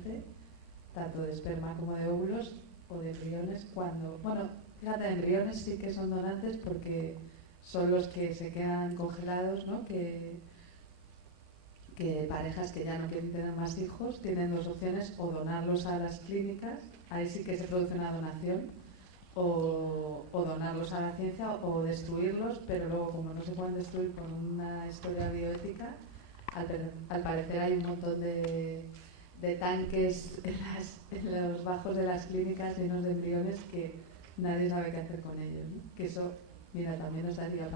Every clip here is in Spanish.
donante, tanto de esperma como de óvulos o de embriones, cuando, bueno, fíjate, embriones sí que son donantes porque son los que se quedan congelados, ¿no? Que parejas que ya no quieren tener más hijos tienen dos opciones: o donarlos a las clínicas, ahí sí que se produce una donación, o donarlos a la ciencia o destruirlos, pero luego, como no se pueden destruir por una historia bioética, al parecer hay un montón de tanques en los bajos de las clínicas llenos de embriones que nadie sabe qué hacer con ellos, ¿no? Que eso, mira, también nos daría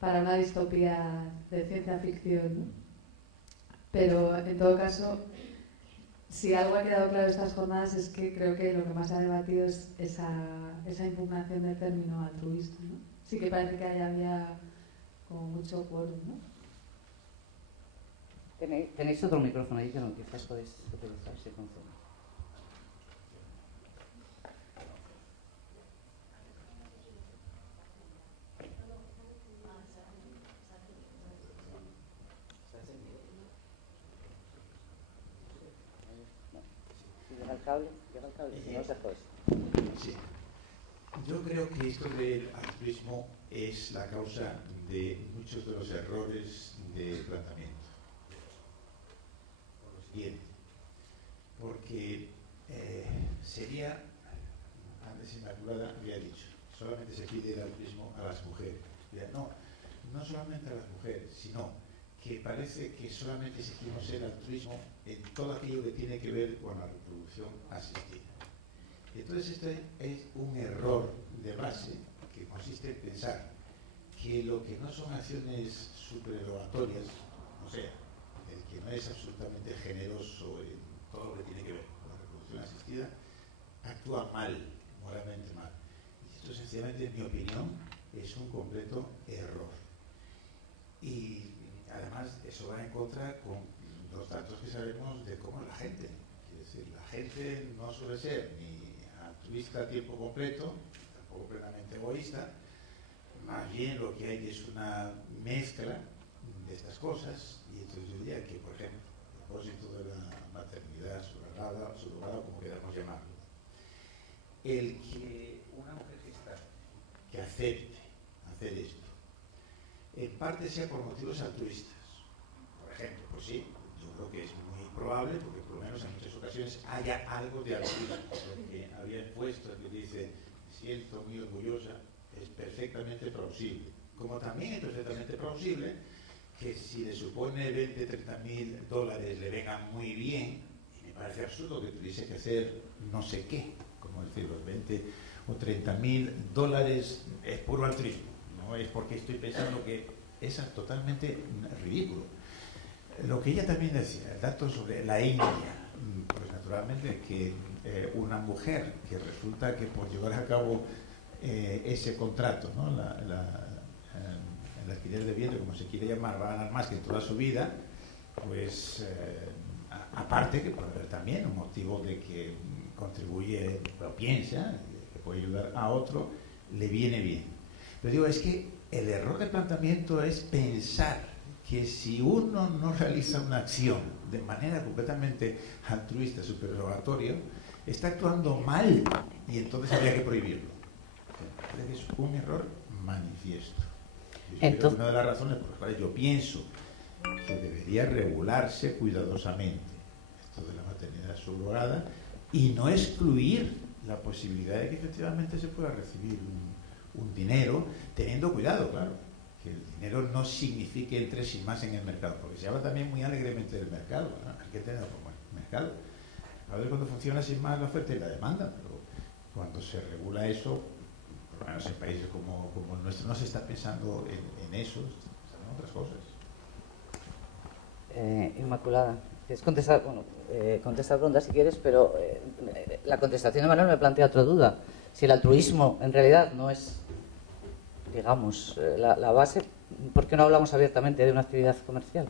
para una distopía de ciencia ficción, ¿no? Pero en todo caso, si algo ha quedado claro de estas jornadas es que creo que lo que más se ha debatido es esa impugnación del término altruista, ¿no? Sí que parece que ahí había como mucho quórum, ¿no? Tenéis otro micrófono ahí que no, quizás podéis utilizar si funciona. Llega el cable, si no os dejo eso. Sí. Yo creo que esto del altruismo es la causa de muchos de los errores de planteamiento. Por lo siguiente, porque sería, antes Inmaculada había dicho, solamente se pide el altruismo a las mujeres. No, no solamente a las mujeres, sino que parece que solamente exigimos el altruismo en todo aquello que tiene que ver con la reproducción asistida. Entonces este es un error de base que consiste en pensar que lo que no son acciones supererogatorias, o sea, el que no es absolutamente generoso en todo lo que tiene que ver con la reproducción asistida, actúa mal, moralmente mal. Y esto sencillamente, en mi opinión, es un completo error. Y además eso va en contra con los datos que sabemos de cómo es la gente. Es decir, la gente no suele ser ni altruista a tiempo completo, tampoco plenamente egoísta. Más bien lo que hay es una mezcla de estas cosas. Y entonces yo diría que, por ejemplo, a propósito de la maternidad subrogada, como queramos llamarlo, el que una mujer que acepte hacer esto, en parte sea por motivos altruistas. Por ejemplo, pues sí, yo creo que es muy probable, porque por lo menos en muchas ocasiones haya algo de altruismo. Lo que había expuesto, que dice, siento muy orgullosa, es perfectamente plausible. Como también es perfectamente plausible que si le supone 20, 30 mil dólares le vengan muy bien, y me parece absurdo que tuviese que hacer no sé qué, como decir, los 20 o 30 mil dólares es puro altruismo. No es porque estoy pensando que es totalmente ridículo. Lo que ella también decía, el dato sobre la India, pues naturalmente que una mujer que resulta que por llevar a cabo ese contrato, ¿no? El alquiler de vientre, como se quiere llamar, va a ganar más que en toda su vida, pues aparte que puede haber también un motivo de que contribuye, lo piensa, que puede ayudar a otro, le viene bien. Pero digo, es que el error de planteamiento es pensar que si uno no realiza una acción de manera completamente altruista, supererogatoria, está actuando mal y entonces habría que prohibirlo. Es un error manifiesto. Entonces, una de las razones por las cuales yo pienso que debería regularse cuidadosamente esto de la maternidad subrogada y no excluir la posibilidad de que efectivamente se pueda recibir un dinero, teniendo cuidado, claro, que el dinero no signifique entre sin más en el mercado, porque se habla también muy alegremente del mercado, ¿no? Hay que tenerlo como el mercado. A ver cuando funciona sin más la oferta y la demanda, pero cuando se regula eso, por lo menos en países como el nuestro, no se está pensando en eso, se está pensando en otras cosas. Inmaculada, quieres contestar, contestar preguntas si quieres, pero la contestación de Manuel me plantea otra duda. Si el altruismo en realidad no es, digamos, la base, ¿por qué no hablamos abiertamente de una actividad comercial?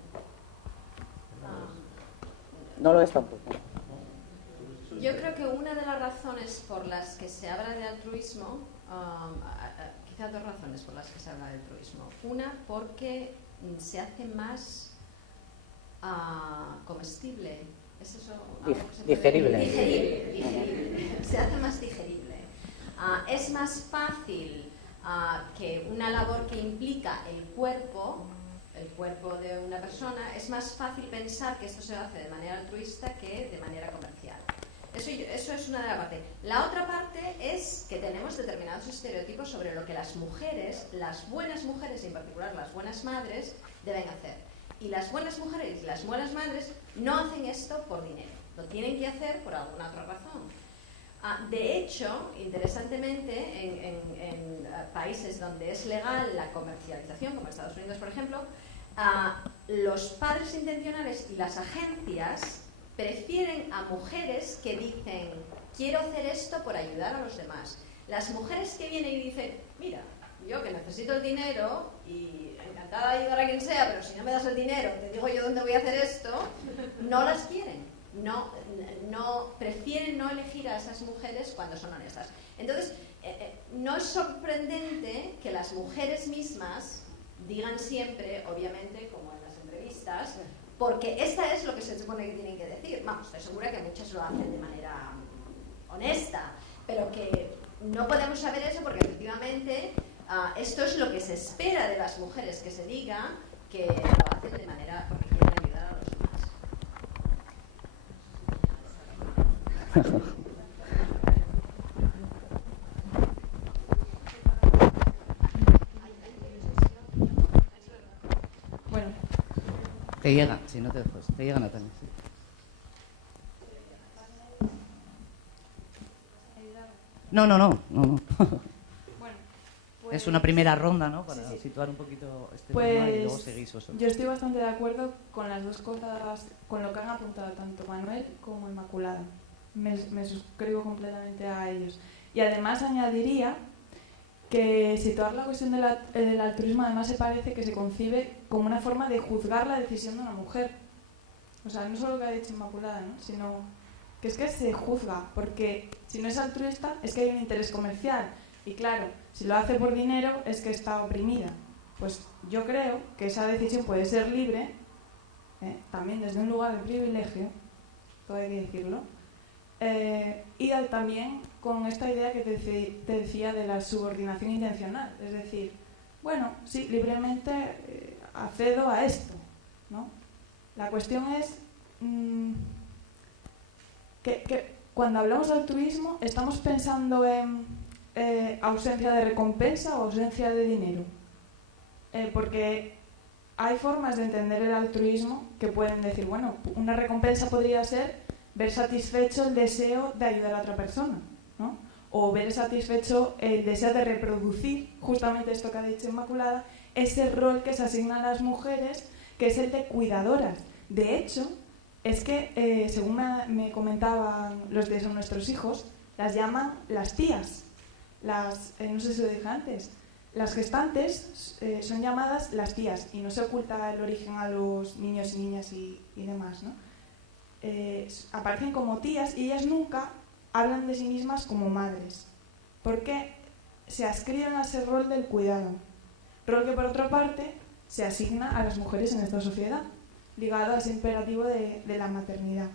No lo es tampoco. Yo creo que una de las razones por las que se habla de altruismo, quizás dos razones por las que se habla de altruismo. Una, porque se hace más comestible ¿Es eso? Digerible. Digerible. Se hace más digerible. Es más fácil que una labor que implica el cuerpo de una persona, es más fácil pensar que esto se hace de manera altruista que de manera comercial. Eso es una de las partes. La otra parte es que tenemos determinados estereotipos sobre lo que las mujeres, las buenas mujeres, en particular las buenas madres, deben hacer. Y las buenas mujeres y las buenas madres no hacen esto por dinero, lo tienen que hacer por alguna otra razón. De hecho, interesantemente, en países donde es legal la comercialización, como Estados Unidos, por ejemplo, los padres intencionales y las agencias prefieren a mujeres que dicen, quiero hacer esto por ayudar a los demás. Las mujeres que vienen y dicen, mira, yo que necesito el dinero y encantada de ayudar a quien sea, pero si no me das el dinero, te digo yo dónde voy a hacer esto, no las quieren. Prefieren no elegir a esas mujeres cuando son honestas. Entonces, no es sorprendente que las mujeres mismas digan siempre, obviamente, como en las entrevistas, porque esta es lo que se supone que tienen que decir. Vamos, estoy segura que muchas lo hacen de manera honesta, pero que no podemos saber eso porque efectivamente esto es lo que se espera de las mujeres que se diga, que lo hacen de manera porque quieren ayudar a los demás. Bueno, Te llega, si no te dejo, te llega Natalia. Sí. No. Bueno, pues, es una primera ronda, ¿no? Para sí. situar un poquito este Pues, tema y luego seguís vosotros. yo estoy bastante de acuerdo con las dos cosas, con lo que han apuntado tanto Manuel como Inmaculada. Me suscribo completamente a ellos. Y además añadiría que situar la cuestión del altruismo además se parece que se concibe como una forma de juzgar la decisión de una mujer. O sea, no solo lo que ha dicho Inmaculada, ¿no? Sino que es que se juzga, porque si no es altruista es que hay un interés comercial. Y claro, si lo hace por dinero es que está oprimida. Pues yo creo que esa decisión puede ser libre, también desde un lugar de privilegio, todo hay que decirlo, y también con esta idea que te decía de la subordinación intencional. Es decir, bueno, sí, libremente accedo a esto, ¿no? La cuestión es que cuando hablamos de altruismo estamos pensando en ausencia de recompensa o ausencia de dinero. Porque hay formas de entender el altruismo que pueden decir, bueno, una recompensa podría ser ver satisfecho el deseo de ayudar a otra persona, ¿no? O ver satisfecho el deseo de reproducir, justamente esto que ha dicho Inmaculada, ese rol que se asigna a las mujeres, que es el de cuidadoras. De hecho, es que, según me comentaban los de Son Nuestros Hijos, las llaman las tías. No sé si lo dije antes, las gestantes son llamadas las tías y no se oculta el origen a los niños y niñas y demás, ¿no? Aparecen como tías y ellas nunca hablan de sí mismas como madres, porque se adscriben a ese rol del cuidado, rol que por otra parte se asigna a las mujeres en esta sociedad, ligado a ese imperativo de la maternidad.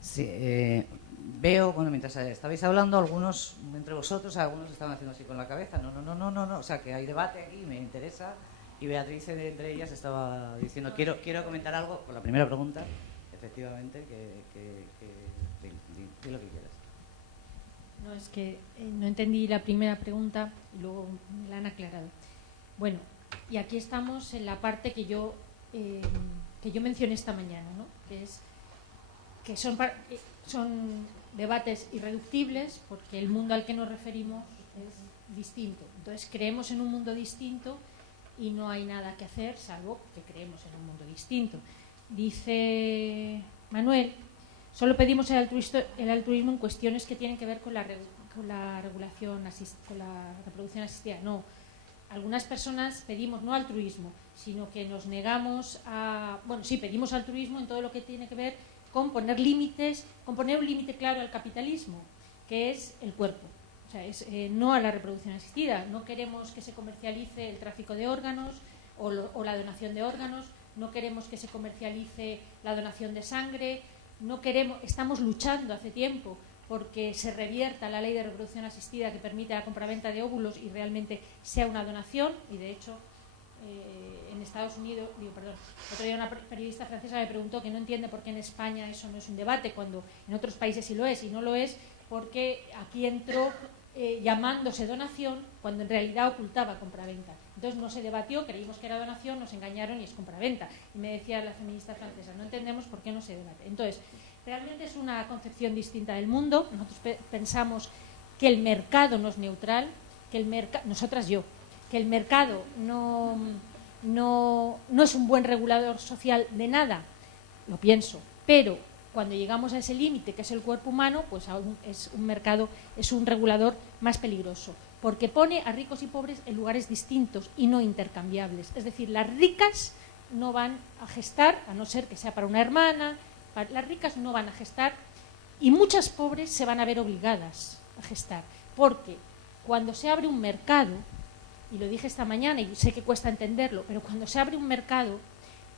Sí, veo, bueno, mientras estabais hablando, algunos entre vosotros, algunos estaban haciendo así con la cabeza, no, o sea, que hay debate aquí, me interesa, y Beatriz entre ellas estaba diciendo, quiero comentar algo por la primera pregunta, efectivamente, di lo que quieras. No, es que no entendí la primera pregunta y luego me la han aclarado. Bueno, y aquí estamos en la parte que yo mencioné esta mañana, ¿no? Que son debates irreductibles porque el mundo al que nos referimos es distinto. Entonces creemos en un mundo distinto y no hay nada que hacer salvo que creemos en un mundo distinto. Dice Manuel, solo pedimos el altruismo en cuestiones que tienen que ver con la regulación, con la reproducción asistida. No, algunas personas pedimos no altruismo, sino que nos negamos a... Bueno, sí, pedimos altruismo en todo lo que tiene que ver con poner límites, con poner un límite claro al capitalismo, que es el cuerpo. O sea, no a la reproducción asistida. No queremos que se comercialice el tráfico de órganos o la donación de órganos, no queremos que se comercialice la donación de sangre, no queremos, estamos luchando hace tiempo porque se revierta la ley de reproducción asistida que permite la compraventa de óvulos y realmente sea una donación, y de hecho en Estados Unidos, otro día una periodista francesa me preguntó que no entiende por qué en España eso no es un debate, cuando en otros países sí lo es, y no lo es porque aquí entró llamándose donación cuando en realidad ocultaba compraventa. Entonces no se debatió, creímos que era donación, nos engañaron y es compraventa. Y me decía la feminista francesa, no entendemos por qué no se debate. Entonces, realmente es una concepción distinta del mundo. Nosotros pensamos que el mercado no es neutral, que el que el mercado no es un buen regulador social de nada, lo pienso, pero cuando llegamos a ese límite que es el cuerpo humano, pues aún es un mercado, es un regulador más peligroso, porque pone a ricos y pobres en lugares distintos y no intercambiables. Es decir, las ricas no van a gestar, a no ser que sea para una hermana, las ricas no van a gestar y muchas pobres se van a ver obligadas a gestar, porque cuando se abre un mercado, y lo dije esta mañana y sé que cuesta entenderlo, pero cuando se abre un mercado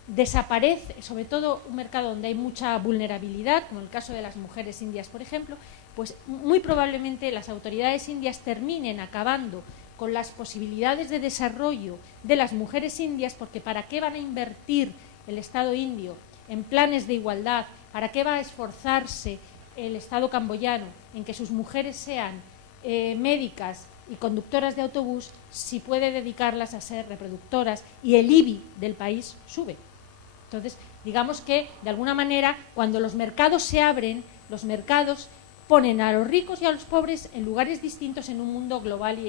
desaparece, sobre todo un mercado donde hay mucha vulnerabilidad, como el caso de las mujeres indias, por ejemplo, pues muy probablemente las autoridades indias terminen acabando con las posibilidades de desarrollo de las mujeres indias, porque ¿para qué van a invertir el Estado indio en planes de igualdad? ¿Para qué va a esforzarse el Estado camboyano en que sus mujeres sean médicas y conductoras de autobús si puede dedicarlas a ser reproductoras y el IBI del país sube? Entonces, digamos que, de alguna manera, cuando los mercados se abren, los mercados ponen a los ricos y a los pobres en lugares distintos en un mundo global e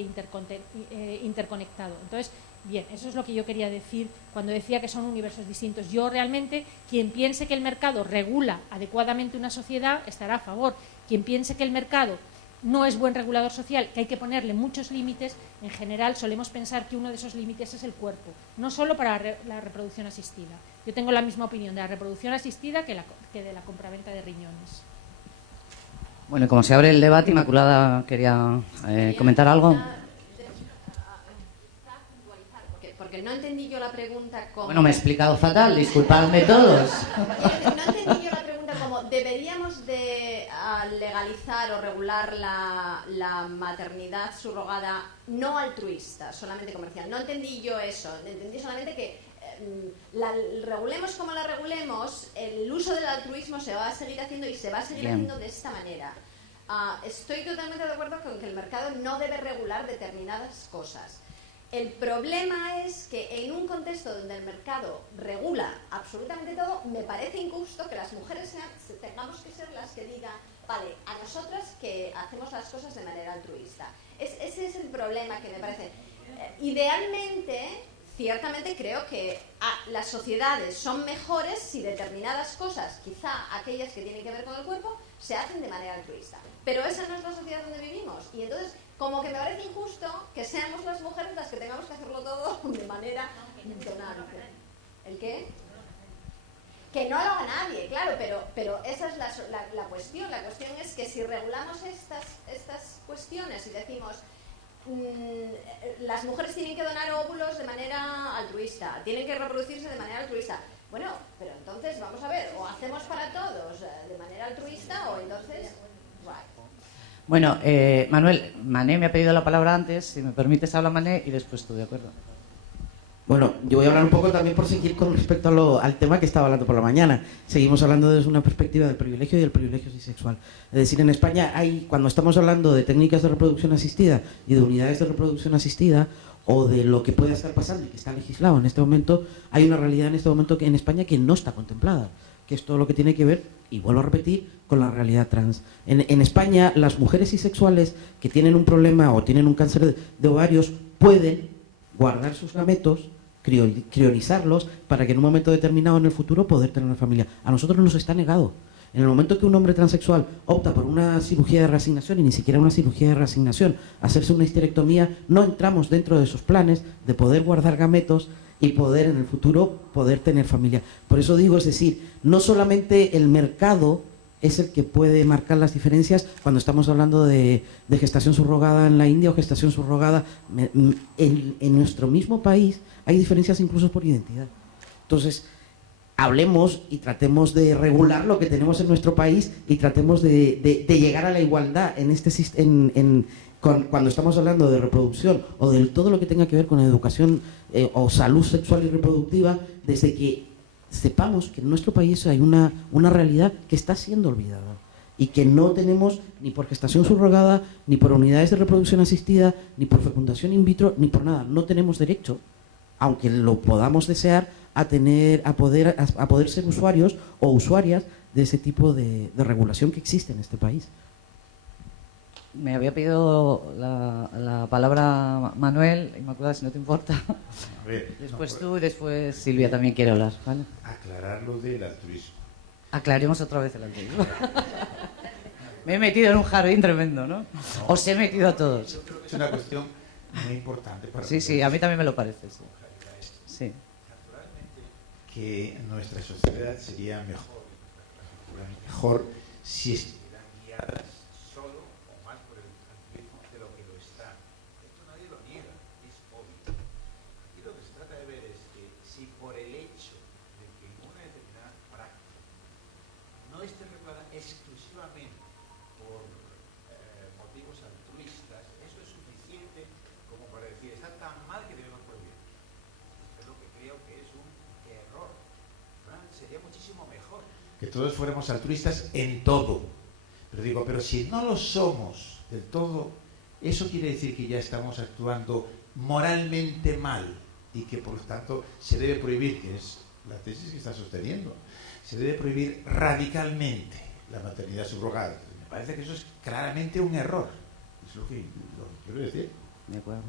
interconectado. Entonces, bien, eso es lo que yo quería decir cuando decía que son universos distintos. Yo realmente, quien piense que el mercado regula adecuadamente una sociedad, estará a favor. Quien piense que el mercado no es buen regulador social, que hay que ponerle muchos límites, en general solemos pensar que uno de esos límites es el cuerpo, no solo para la reproducción asistida. Yo tengo la misma opinión de la reproducción asistida que de la compraventa de riñones. Bueno, como se abre el debate, Inmaculada quería comentar algo. Porque no entendí yo la pregunta como... Bueno, me he explicado fatal, disculpadme todos. No entendí yo la pregunta como ¿deberíamos de legalizar o regular la maternidad subrogada no altruista, solamente comercial? No entendí yo eso, entendí solamente que la regulemos como la regulemos, el uso del altruismo se va a seguir haciendo y se va a seguir haciendo de esta manera. Estoy totalmente de acuerdo con que el mercado no debe regular determinadas cosas. El problema es que en un contexto donde el mercado regula absolutamente todo, me parece injusto que las mujeres tengamos que ser las que digan, vale, a nosotras que hacemos las cosas de manera altruista. Ese es el problema que me parece. Idealmente, ciertamente creo que las sociedades son mejores si determinadas cosas, quizá aquellas que tienen que ver con el cuerpo, se hacen de manera altruista. Pero esa no es la sociedad donde vivimos. Y entonces, como que me parece injusto que seamos las mujeres las que tengamos que hacerlo todo de manera donante. ¿El qué? Que no lo haga nadie, claro, pero esa es la cuestión. La cuestión es que si regulamos estas cuestiones y decimos las mujeres tienen que donar óvulos de manera altruista, tienen que reproducirse de manera altruista. Bueno, pero entonces vamos a ver, o hacemos para todos de manera altruista o entonces... Bueno, Manuel, Mané me ha pedido la palabra antes, si me permites habla Mané y después tú, ¿de acuerdo? Bueno, yo voy a hablar un poco también por seguir con respecto al tema que estaba hablando por la mañana. Seguimos hablando desde una perspectiva del privilegio y del privilegio asexual. Es decir, en España cuando estamos hablando de técnicas de reproducción asistida y de unidades de reproducción asistida, o de lo que puede estar pasando y que está legislado en este momento, hay una realidad en este momento en España que no está contemplada, que es todo lo que tiene que ver, y vuelvo a repetir, con la realidad trans. En España, las mujeres bisexuales que tienen un problema o tienen un cáncer de ovarios pueden guardar sus gametos, crionizarlos, para que en un momento determinado en el futuro poder tener una familia. A nosotros nos está negado. En el momento que un hombre transexual opta por una cirugía de reasignación, y ni siquiera una cirugía de reasignación, hacerse una histerectomía, no entramos dentro de esos planes de poder guardar gametos y poder en el futuro poder tener familia. Por eso digo, es decir, no solamente el mercado es el que puede marcar las diferencias cuando estamos hablando de gestación subrogada en la India o gestación subrogada en nuestro mismo país, hay diferencias incluso por identidad. Entonces, hablemos y tratemos de regular lo que tenemos en nuestro país y tratemos de llegar a la igualdad en cuando estamos hablando de reproducción o de todo lo que tenga que ver con educación o salud sexual y reproductiva, desde que sepamos que en nuestro país hay una realidad que está siendo olvidada y que no tenemos ni por gestación subrogada, ni por unidades de reproducción asistida, ni por fecundación in vitro, ni por nada. No tenemos derecho, aunque lo podamos desear, a poder ser usuarios o usuarias de ese tipo de regulación que existe en este país. Me había pedido la palabra Manuel, Inmaculada, si no te importa. A ver, Después no, tú y después Silvia también quiere hablar, ¿vale? aclarar lo del altruismo. Aclaremos otra vez el altruismo. Me he metido en un jardín tremendo, ¿no? Os he metido a todos. Yo creo que es una cuestión muy importante para Sí, a mí también me lo parece. Sí. Sí. Naturalmente que nuestra sociedad sería mejor si estuvieran guiadas solo o más por el altruismo de lo que lo está. Esto nadie lo niega, es obvio. Y lo que se trata de ver es que si por el hecho de que una determinada práctica no esté regulada exclusivamente por motivos altruistas, eso es suficiente como para decir, está tan mal que debemos prohibir. Es lo que creo que es un error. Sería muchísimo mejor que todos fuéramos altruistas en todo. Pero digo, pero si no lo somos del todo, eso quiere decir que ya estamos actuando moralmente mal y que por lo tanto se debe prohibir, que es la tesis que está sosteniendo, se debe prohibir radicalmente la maternidad subrogada. Me parece que eso es claramente un error. Es lo que quiero decir. De acuerdo.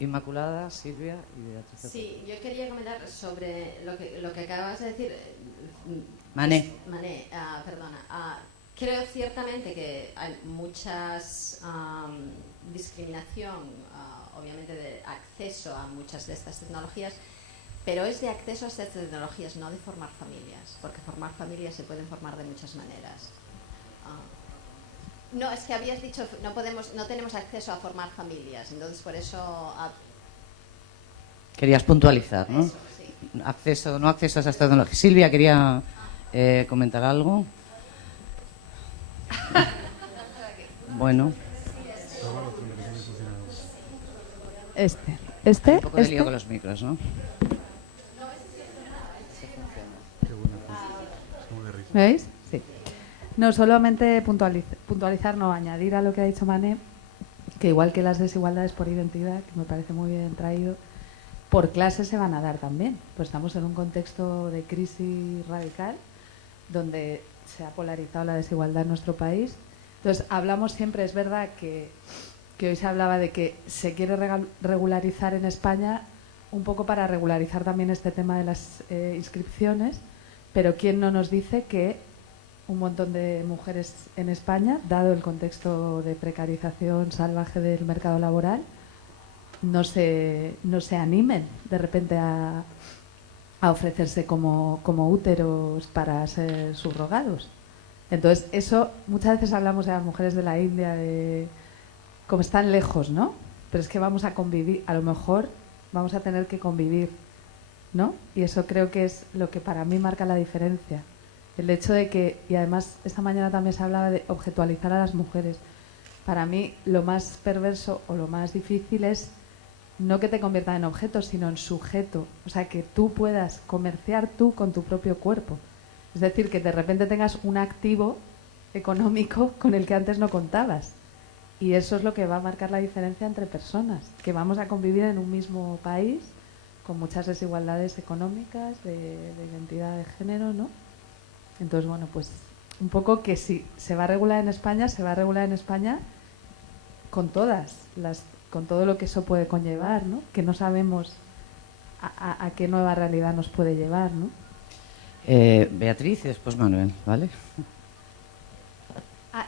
Inmaculada, Silvia y Beatriz. Sí, yo quería comentar sobre lo que acabas de decir. Mané. Perdona. Creo ciertamente que hay muchas discriminación, obviamente, de acceso a muchas de estas tecnologías, pero es de acceso a estas tecnologías, no de formar familias, porque formar familias se pueden formar de muchas maneras. No, es que habías dicho no tenemos acceso a formar familias, entonces por eso Querías puntualizar, ¿no? eso, sí. No acceso a esas tecnologías. Silvia quería comentar algo. Bueno. Un poco de lío con los micros, ¿no? ¿Veis? Sí. No, solamente puntualizar, no, añadir a lo que ha dicho Mané, que igual que las desigualdades por identidad, que me parece muy bien traído, por clase se van a dar también. Pues estamos en un contexto de crisis radical, donde se ha polarizado la desigualdad en nuestro país. Entonces, hablamos siempre, es verdad que hoy se hablaba de que se quiere regularizar en España un poco para regularizar también este tema de las inscripciones, pero ¿quién no nos dice que un montón de mujeres en España, dado el contexto de precarización salvaje del mercado laboral, no se animen de repente a ofrecerse como úteros para ser subrogados? Entonces, eso, muchas veces hablamos de las mujeres de la India, de como están lejos, ¿no? Pero es que vamos a convivir, a lo mejor vamos a tener que convivir, ¿no? Y eso creo que es lo que para mí marca la diferencia. El hecho de que, y además esta mañana también se hablaba de objetualizar a las mujeres. Para mí lo más perverso o lo más difícil es no que te conviertan en objeto, sino en sujeto. O sea, que tú puedas comerciar tú con tu propio cuerpo. Es decir, que de repente tengas un activo económico con el que antes no contabas. Y eso es lo que va a marcar la diferencia entre personas, que vamos a convivir en un mismo país con muchas desigualdades económicas, de identidad de género, ¿no? Entonces, bueno, pues un poco que si se va a regular en España, se va a regular en España con con todo lo que eso puede conllevar, ¿no? Que no sabemos a qué nueva realidad nos puede llevar, ¿no? Beatriz y después Manuel, ¿vale?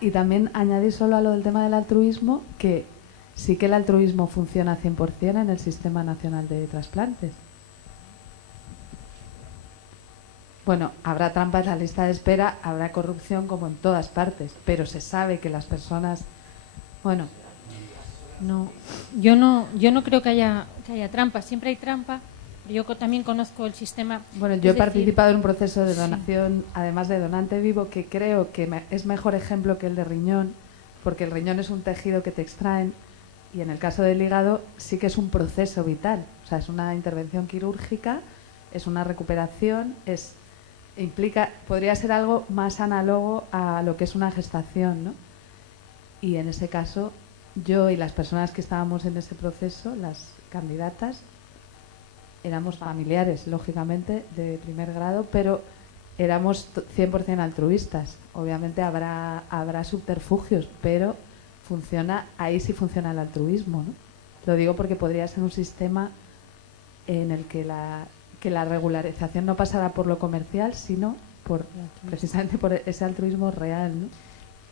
Y también añadir solo a lo del tema del altruismo, que sí que el altruismo funciona 100% en el Sistema Nacional de Trasplantes. Bueno, habrá trampas en la lista de espera, habrá corrupción como en todas partes, pero se sabe que las personas, bueno, no, yo no creo que haya trampa. Siempre hay trampa Yo también conozco el sistema. Bueno, yo he participado en un proceso de donación, además de donante vivo, que creo que es mejor ejemplo que el de riñón, porque el riñón es un tejido que te extraen y en el caso del hígado sí que es un proceso vital. O sea, es una intervención quirúrgica, es una recuperación, podría ser algo más análogo a lo que es una gestación, ¿no? Y en ese caso, yo y las personas que estábamos en ese proceso, las candidatas, éramos familiares, lógicamente, de primer grado, pero éramos 100% altruistas. Obviamente habrá subterfugios, pero ahí sí funciona el altruismo, ¿no? Lo digo porque podría ser un sistema en el que la regularización no pasara por lo comercial, sino precisamente por ese altruismo real, ¿no?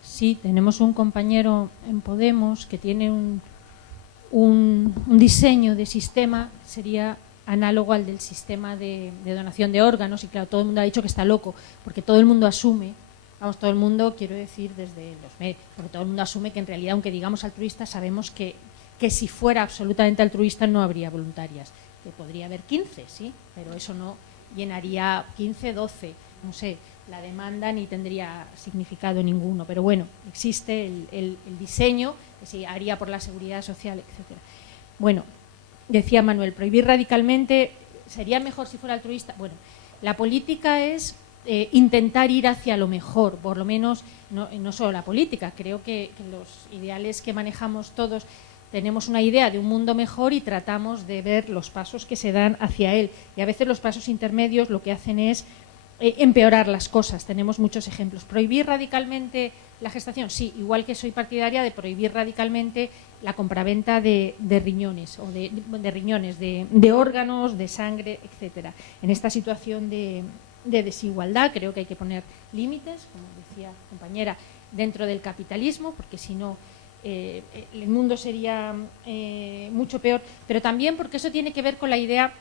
Sí, tenemos un compañero en Podemos que tiene un diseño de sistema, sería análogo al del sistema de donación de órganos, y claro, todo el mundo ha dicho que está loco, porque todo el mundo asume, todo el mundo, quiero decir, desde los medios, porque todo el mundo asume que en realidad, aunque digamos altruista, sabemos que si fuera absolutamente altruista no habría voluntarias, que podría haber 15, sí, pero eso no llenaría 15, 12, no sé, la demanda ni tendría significado ninguno, pero bueno, existe el diseño que se haría por la seguridad social, etcétera. Bueno, decía Manuel, prohibir radicalmente sería mejor si fuera altruista. Bueno, la política es intentar ir hacia lo mejor, por lo menos no solo la política, creo que los ideales que manejamos todos tenemos una idea de un mundo mejor y tratamos de ver los pasos que se dan hacia él, y a veces los pasos intermedios lo que hacen es empeorar las cosas. Tenemos muchos ejemplos. ¿Prohibir radicalmente la gestación? Sí, igual que soy partidaria de prohibir radicalmente la compraventa de riñones, o de riñones, de órganos, de sangre, etcétera. En esta situación de desigualdad creo que hay que poner límites, como decía la compañera, dentro del capitalismo, porque si no el mundo sería mucho peor, pero también porque eso tiene que ver con la idea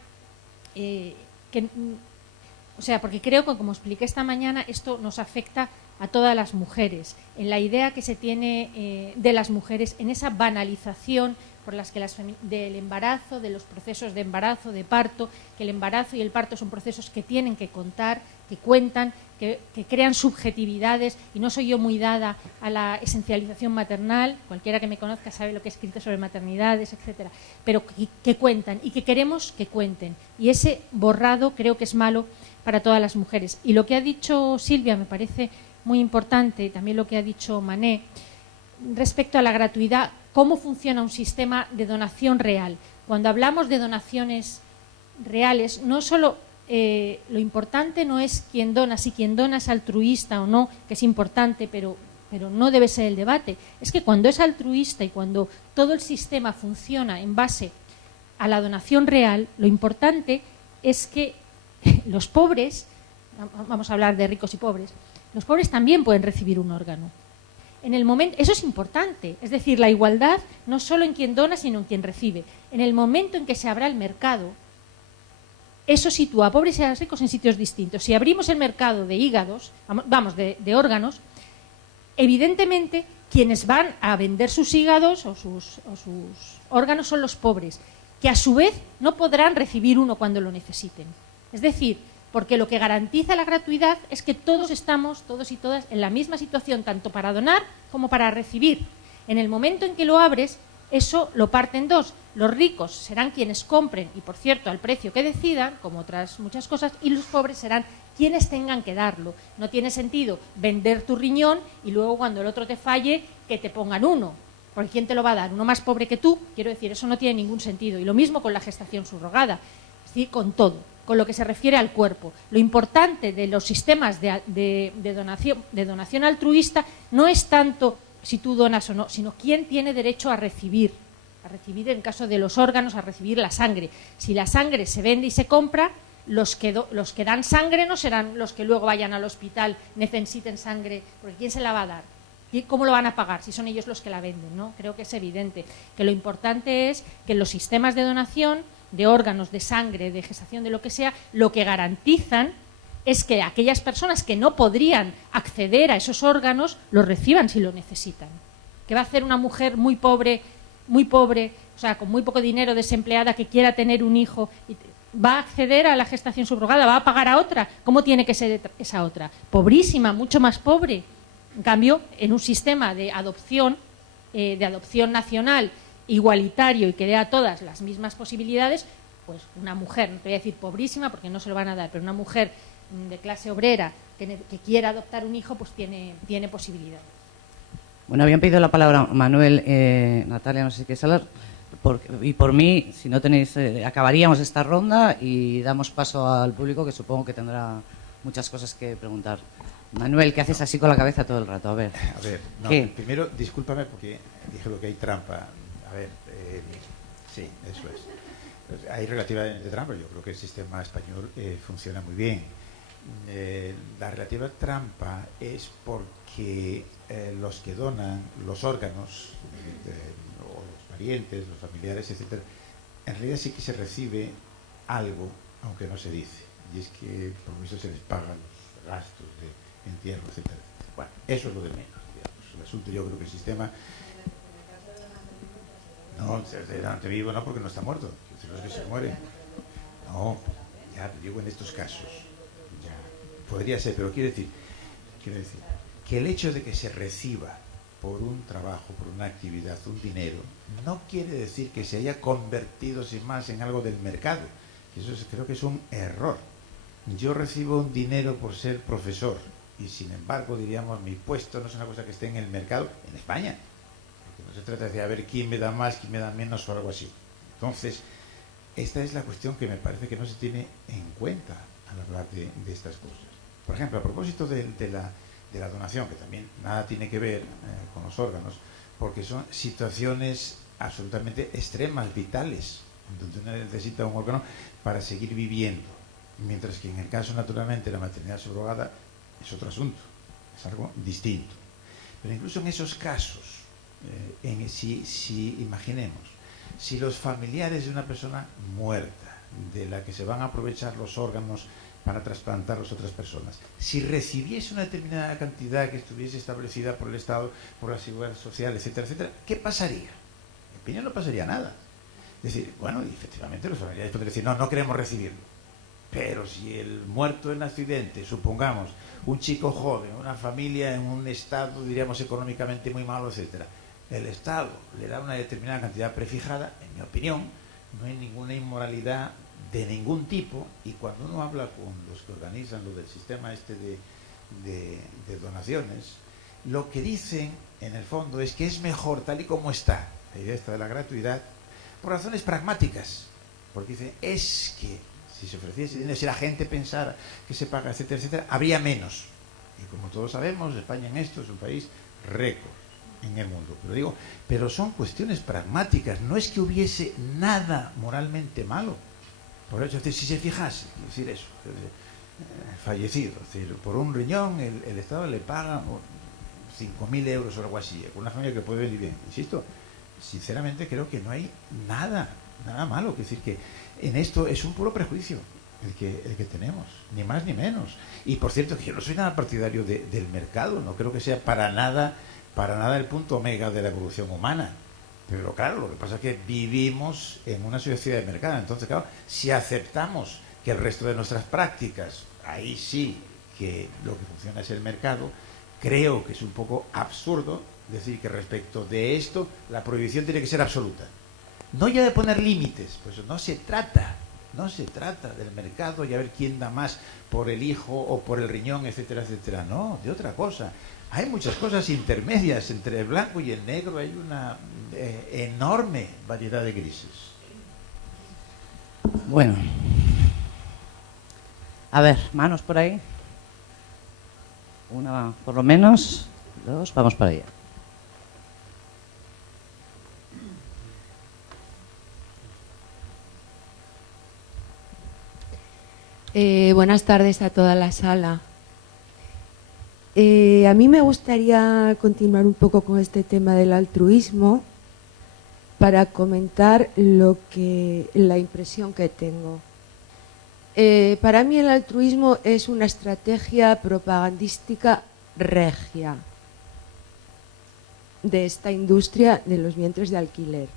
porque creo que, como expliqué esta mañana, esto nos afecta a todas las mujeres, en la idea que se tiene de las mujeres, en esa banalización por las que del embarazo, de los procesos de embarazo, de parto, que el embarazo y el parto son procesos que tienen que contar, que cuentan, que crean subjetividades, y no soy yo muy dada a la esencialización maternal, cualquiera que me conozca sabe lo que he escrito sobre maternidades, etcétera, pero que cuentan y que queremos que cuenten, y ese borrado creo que es malo para todas las mujeres. Y lo que ha dicho Silvia me parece muy importante, también lo que ha dicho Mané, respecto a la gratuidad, cómo funciona un sistema de donación real. Cuando hablamos de donaciones reales, no solo lo importante no es quién dona, si quien dona es altruista o no, que es importante, pero no debe ser el debate. Es que cuando es altruista y cuando todo el sistema funciona en base a la donación real, lo importante es que los pobres, vamos a hablar de ricos y pobres, los pobres también pueden recibir un órgano. En el momento, eso es importante, es decir, la igualdad no solo en quien dona, sino en quien recibe. En el momento en que se abra el mercado, eso sitúa a pobres y a ricos en sitios distintos. Si abrimos el mercado de hígados, de órganos, evidentemente quienes van a vender sus hígados o sus órganos son los pobres, que a su vez no podrán recibir uno cuando lo necesiten. Es decir, porque lo que garantiza la gratuidad es que todos estamos, todos y todas, en la misma situación, tanto para donar como para recibir. En el momento en que lo abres, eso lo parte en dos. Los ricos serán quienes compren, y por cierto, al precio que decidan, como otras muchas cosas, y los pobres serán quienes tengan que darlo. No tiene sentido vender tu riñón y luego cuando el otro te falle, que te pongan uno. Porque ¿quién te lo va a dar? ¿Uno más pobre que tú? Quiero decir, eso no tiene ningún sentido. Y lo mismo con la gestación subrogada, es decir, con todo, con lo que se refiere al cuerpo. Lo importante de los sistemas de donación altruista no es tanto si tú donas o no, sino quién tiene derecho a recibir en el caso de los órganos, a recibir la sangre. Si la sangre se vende y se compra, los que dan sangre no serán los que luego vayan al hospital, necesiten sangre, porque ¿quién se la va a dar? ¿Y cómo lo van a pagar si son ellos los que la venden, ¿no? Creo que es evidente que lo importante es que los sistemas de donación de órganos, de sangre, de gestación, de lo que sea, lo que garantizan es que aquellas personas que no podrían acceder a esos órganos los reciban si lo necesitan. ¿Qué va a hacer una mujer muy pobre, o sea, con muy poco dinero, desempleada, que quiera tener un hijo? va a acceder a la gestación subrogada, va a pagar a otra. ¿Cómo tiene que ser esa otra? Pobrísima, mucho más pobre. En cambio, en un sistema de adopción nacional igualitario y que dé a todas las mismas posibilidades, pues una mujer, no te voy a decir pobrísima porque no se lo van a dar, pero una mujer de clase obrera que quiera adoptar un hijo, pues tiene posibilidad. Bueno, habían pedido la palabra Manuel, Natalia, no sé si quieres hablar, y por mí, si no tenéis, acabaríamos esta ronda y damos paso al público, que supongo que tendrá muchas cosas que preguntar. Manuel, ¿qué haces así con la cabeza todo el rato? A ver, no, ¿qué? Primero, discúlpame porque dije lo que hay trampa. A ver, sí, eso es. Hay relativamente trampa, yo creo que el sistema español funciona muy bien. La relativa trampa es porque los que donan los órganos, o los parientes, los familiares, etcétera, en realidad sí que se recibe algo, aunque no se dice, y es que por eso se les pagan los gastos de entierro, etcétera. Bueno, eso es lo de menos, digamos. El asunto, yo creo que el sistema... No, delante vivo no, porque no está muerto, los que se mueren. No, ya digo en estos casos. Ya, podría ser, pero quiero decir que el hecho de que se reciba por un trabajo, por una actividad, un dinero, no quiere decir que se haya convertido sin más en algo del mercado. Eso creo que es un error. Yo recibo un dinero por ser profesor y sin embargo, diríamos, mi puesto no es una cosa que esté en el mercado en España. No se trata de a ver quién me da más, quién me da menos o algo así. Entonces, esta es la cuestión que me parece que no se tiene en cuenta al hablar de estas cosas. Por ejemplo, a propósito de la donación, que también nada tiene que ver con los órganos, porque son situaciones absolutamente extremas, vitales, donde uno necesita un órgano para seguir viviendo. Mientras que en el caso, naturalmente, de la maternidad subrogada es otro asunto, es algo distinto. Pero incluso en esos casos, si imaginemos, si los familiares de una persona muerta, de la que se van a aprovechar los órganos para trasplantarlos a otras personas, si recibiese una determinada cantidad que estuviese establecida por el Estado, por la Seguridad Social, etcétera, etcétera, ¿qué pasaría? En mi opinión no pasaría nada. Es decir, bueno, efectivamente los familiares podrían decir, no queremos recibirlo. Pero si el muerto en accidente, supongamos, un chico joven, una familia en un estado, diríamos, económicamente muy malo, etcétera, el Estado le da una determinada cantidad prefijada, en mi opinión, no hay ninguna inmoralidad de ningún tipo, y cuando uno habla con los que organizan lo del sistema de donaciones, lo que dicen, en el fondo, es que es mejor tal y como está, la idea esta de la gratuidad, por razones pragmáticas, porque dicen, es que si se ofreciese dinero, si la gente pensara que se paga, etcétera, etcétera, habría menos. Y como todos sabemos, España en esto es un país récord en el mundo. Pero son cuestiones pragmáticas, no es que hubiese nada moralmente malo. Por eso, si se fijase, decir eso, fallecido, es decir, por un riñón el Estado le paga 5.000 euros o algo así, con una familia que puede vivir bien. Insisto, sinceramente creo que no hay nada malo, es decir, que en esto es un puro prejuicio el que tenemos, ni más ni menos. Y por cierto, que yo no soy nada partidario del mercado, no creo que sea para nada el punto omega de la evolución humana. Pero claro, lo que pasa es que vivimos en una sociedad de mercado. Entonces, claro, si aceptamos que el resto de nuestras prácticas, ahí sí que lo que funciona es el mercado, creo que es un poco absurdo decir que respecto de esto la prohibición tiene que ser absoluta. No ya de poner límites, pues no se trata del mercado y a ver quién da más por el hijo o por el riñón, etcétera, etcétera. No, de otra cosa. Hay muchas cosas intermedias entre el blanco y el negro, hay una enorme variedad de grises. Bueno. A ver, manos por ahí. Una por lo menos, dos, vamos para allá. Buenas tardes a toda la sala. A mí me gustaría continuar un poco con este tema del altruismo para comentar la impresión que tengo. Para mí el altruismo es una estrategia propagandística regia de esta industria de los vientres de alquiler.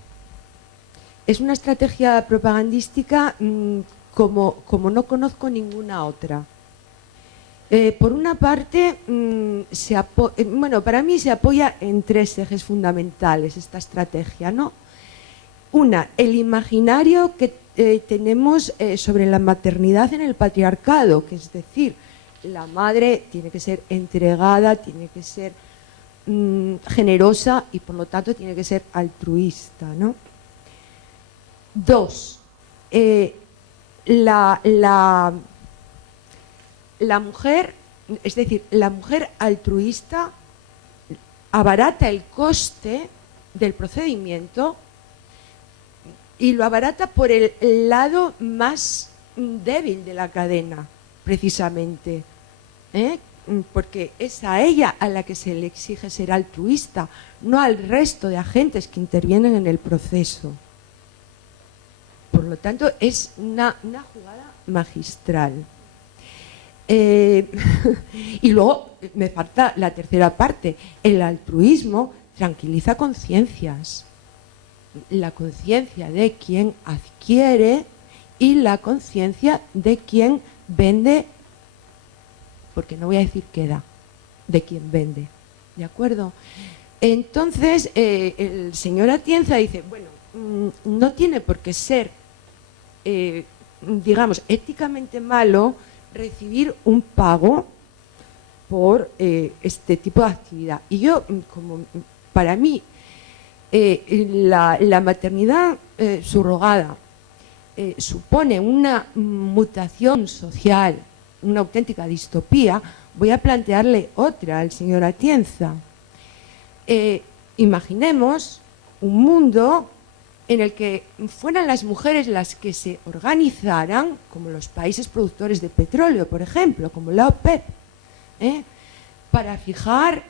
Es una estrategia propagandística como no conozco ninguna otra. Por una parte, para mí se apoya en 3 ejes fundamentales esta estrategia, ¿no? Una, el imaginario que tenemos sobre la maternidad en el patriarcado, que es decir, la madre tiene que ser entregada, tiene que ser generosa y por lo tanto tiene que ser altruista, ¿no? 2, la mujer, es decir, la mujer altruista abarata el coste del procedimiento y lo abarata por el lado más débil de la cadena, precisamente, porque es a ella a la que se le exige ser altruista, no al resto de agentes que intervienen en el proceso. Por lo tanto, es una jugada magistral. Y luego me falta la tercera parte. El altruismo tranquiliza conciencias. La conciencia de quien adquiere y la conciencia de quien vende, porque no voy a decir que da, de quien vende. ¿De acuerdo? Entonces, el señor Atienza dice, bueno, no tiene por qué ser, digamos, éticamente malo recibir un pago por este tipo de actividad. Y yo, como para mí, la maternidad subrogada supone una mutación social, una auténtica distopía, voy a plantearle otra al señor Atienza. Imaginemos un mundo en el que fueran las mujeres las que se organizaran, como los países productores de petróleo, por ejemplo, como la OPEP, para fijar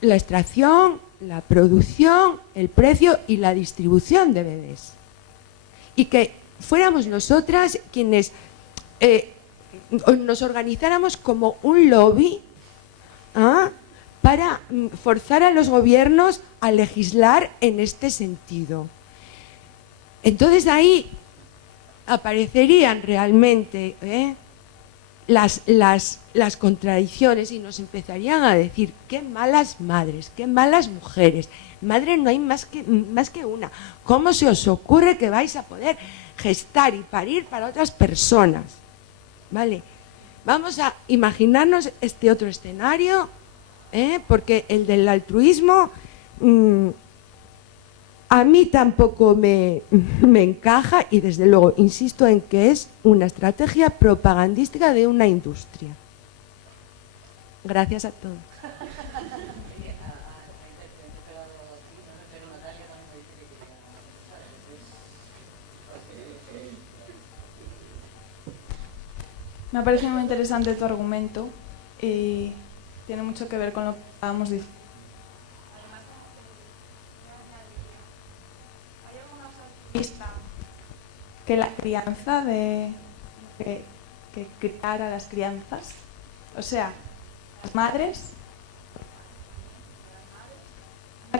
la extracción, la producción, el precio y la distribución de bebés. Y que fuéramos nosotras quienes nos organizáramos como un lobby para forzar a los gobiernos a legislar en este sentido. Entonces ahí aparecerían realmente las contradicciones y nos empezarían a decir qué malas madres, qué malas mujeres. Madre no hay más que una. ¿Cómo se os ocurre que vais a poder gestar y parir para otras personas? ¿Vale? Vamos a imaginarnos este otro escenario, porque el del altruismo a mí tampoco me encaja y desde luego insisto en que es una estrategia propagandística de una industria. Gracias a todos. Me ha parecido muy interesante tu argumento y tiene mucho que ver con lo que estábamos diciendo. Que la crianza que criar a las crianzas, o sea, las madres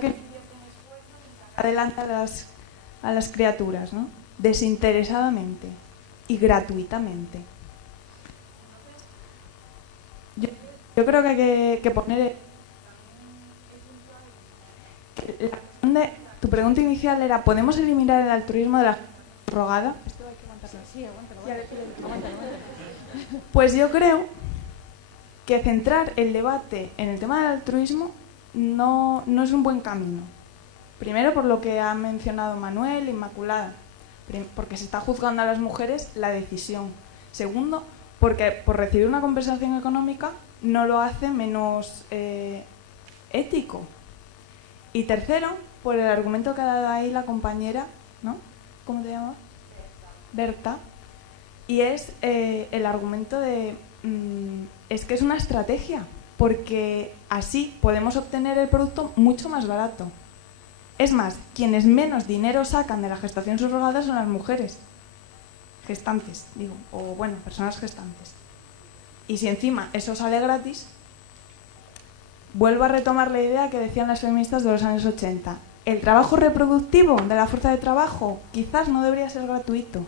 que adelante a las criaturas, ¿no? Desinteresadamente y gratuitamente. Yo creo que hay que poner tu pregunta inicial era ¿podemos eliminar el altruismo de la rogada? Sí, aguanta. Pues yo creo que centrar el debate en el tema del altruismo no es un buen camino. Primero, por lo que ha mencionado Manuel, Inmaculada, porque se está juzgando a las mujeres la decisión. Segundo, porque por recibir una compensación económica no lo hace menos ético. Y tercero, por el argumento que ha dado ahí la compañera, ¿no? ¿Cómo te llamas? Berta. Y es el argumento de es que es una estrategia, porque así podemos obtener el producto mucho más barato. Es más, quienes menos dinero sacan de la gestación subrogada son las mujeres gestantes, digo, o bueno, personas gestantes. Y si encima eso sale gratis, vuelvo a retomar la idea que decían las feministas de los años 80. El trabajo reproductivo de la fuerza de trabajo quizás no debería ser gratuito.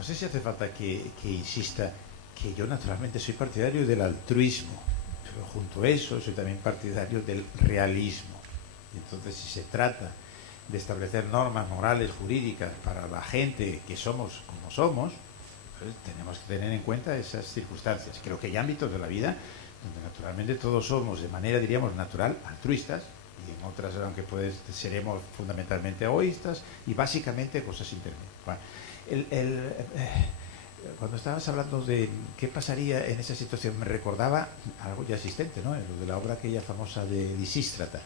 no sé si hace falta que insista que yo naturalmente soy partidario del altruismo, pero junto a eso soy también partidario del realismo. Y entonces, si se trata de establecer normas morales, jurídicas para la gente que somos como somos, pues tenemos que tener en cuenta esas circunstancias. Creo que hay ámbitos de la vida donde naturalmente todos somos de manera, diríamos, natural, altruistas, y en otras, aunque pues seremos fundamentalmente egoístas, y básicamente cosas intermedias. Bueno, cuando estabas hablando de qué pasaría en esa situación, me recordaba algo ya existente, ¿no? Lo de la obra aquella famosa de Lisístrata,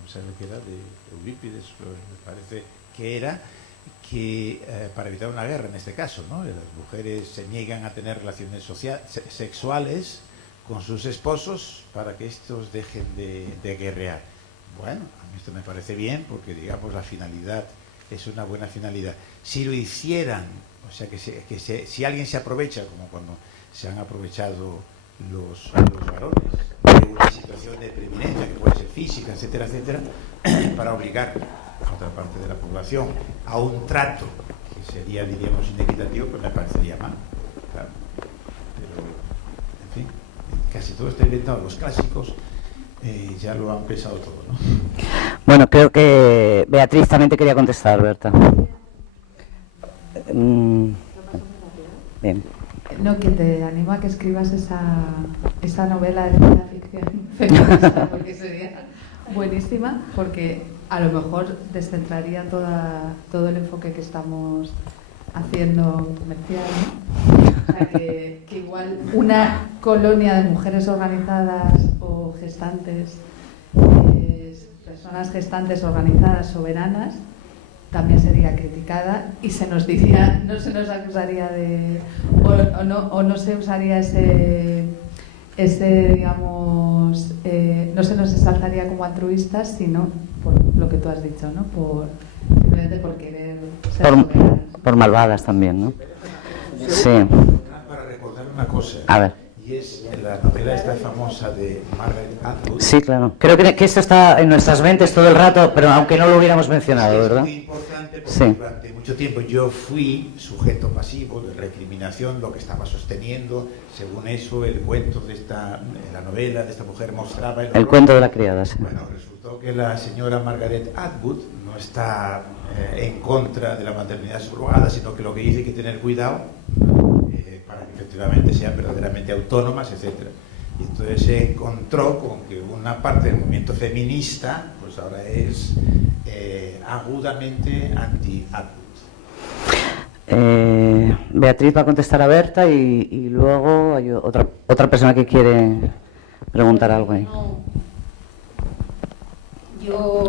no sé lo que era, de Eurípides, me parece que era, que para evitar una guerra en este caso, ¿no? Las mujeres se niegan a tener relaciones sexuales con sus esposos para que estos dejen de guerrear. Bueno, a mí esto me parece bien porque, digamos, la finalidad es una buena finalidad. Si lo hicieran, o sea, si alguien se aprovecha, como cuando se han aprovechado los varones de una situación de preeminencia, que puede ser física, etcétera, etcétera, para obligar a otra parte de la población a un trato que sería, diríamos, inequitativo, pues me parecería mal, claro. Pero, en fin, casi todo está inventado. Los clásicos ya lo han pensado todo, ¿no? Bueno, creo que Beatriz también te quería contestar, Berta. Bien. No, que te animo a que escribas esa novela de ciencia ficción feminista, porque sería buenísima, porque a lo mejor descentraría todo el enfoque que estamos haciendo comercial, ¿no? O sea, que igual una colonia de mujeres organizadas o gestantes, personas gestantes organizadas, soberanas, también sería criticada y se nos diría, no se nos acusaría de, o no se usaría ese digamos, no se nos exaltaría como altruistas, sino por lo que tú has dicho, ¿no? Simplemente por querer ser soberanas. Por malvadas también, ¿no? Sí. Para recordar una cosa. A ver. Y es la novela esta famosa de Margaret Atwood. Sí, claro. Creo que esto está en nuestras mentes todo el rato, pero aunque no lo hubiéramos mencionado, ¿verdad? Es muy importante porque sí. Durante mucho tiempo yo fui sujeto pasivo de recriminación, lo que estaba sosteniendo. Según eso, el cuento de la novela de esta mujer mostraba... El cuento de la criada, sí. Bueno, resultó que la señora Margaret Atwood no está en contra de la maternidad subrogada, sino que lo que dice hay que tener cuidado para que efectivamente sean verdaderamente autónomas, etcétera. Y entonces se encontró con que una parte del movimiento feminista pues ahora es agudamente anti-Atwood. Beatriz va a contestar a Berta y luego hay otra persona que quiere preguntar algo ahí.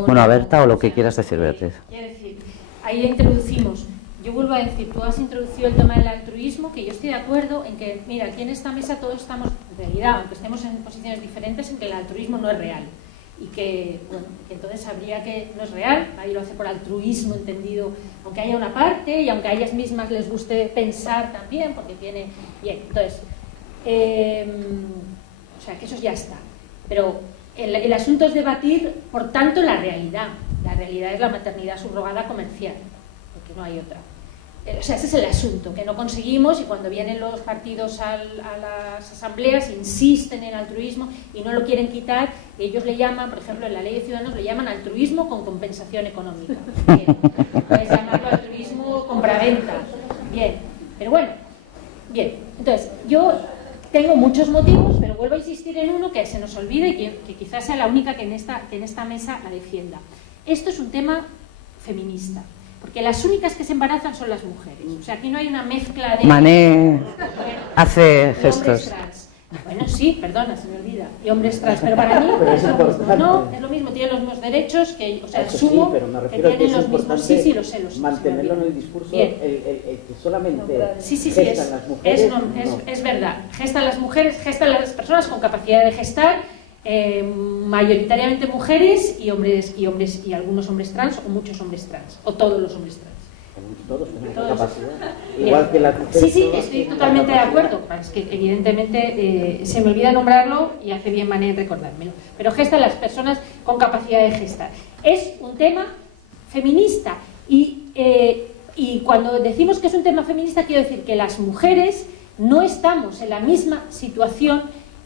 Bueno, a Berta o lo que quieras decir, Beatriz. Quiero decir, ahí introducimos. Yo vuelvo a decir, tú has introducido el tema del altruismo, que yo estoy de acuerdo en que, mira, aquí en esta mesa todos estamos, en realidad, aunque estemos en posiciones diferentes, en que el altruismo no es real. Y que, bueno, que entonces habría que, no es real, nadie lo hace por altruismo entendido, aunque haya una parte y aunque a ellas mismas les guste pensar también, porque tiene... Bien, entonces, o sea, que eso ya está. Pero el asunto es debatir, por tanto, la realidad. La realidad es la maternidad subrogada comercial, porque no hay otra. O sea, ese es el asunto, que no conseguimos, y cuando vienen los partidos a las asambleas insisten en altruismo y no lo quieren quitar, y ellos le llaman, por ejemplo, en la Ley de Ciudadanos le llaman altruismo con compensación económica. Bien. Puedes llamarlo altruismo compraventa. Bien, pero bueno, bien. Entonces, yo tengo muchos motivos, pero vuelvo a insistir en uno que se nos olvida y que quizás sea la única que en esta mesa la defienda. Esto es un tema feminista. Porque las únicas que se embarazan son las mujeres. O sea, aquí no hay una mezcla de... Mané hace gestos. Trans. Bueno, sí, perdona, se me olvida. Y hombres trans, pero para mí es lo mismo. No, es lo mismo, tienen los mismos derechos, que, o sea, asumo que tienen los mismos. Sí, sí, lo sé. Mantenerlo en el discurso, el que solamente gestan las mujeres. Es verdad. Gestan las mujeres, gestan las personas con capacidad de gestar, mayoritariamente mujeres y hombres y algunos hombres trans o muchos hombres trans o todos los hombres trans. Todos tenemos capacidad. Igual que las mujeres. Sí, estoy totalmente de acuerdo. Es que evidentemente se me olvida nombrarlo y hace bien manera en recordármelo. Pero gestan las personas con capacidad de gestar. Es un tema feminista y cuando decimos que es un tema feminista, quiero decir que las mujeres no estamos en la misma situación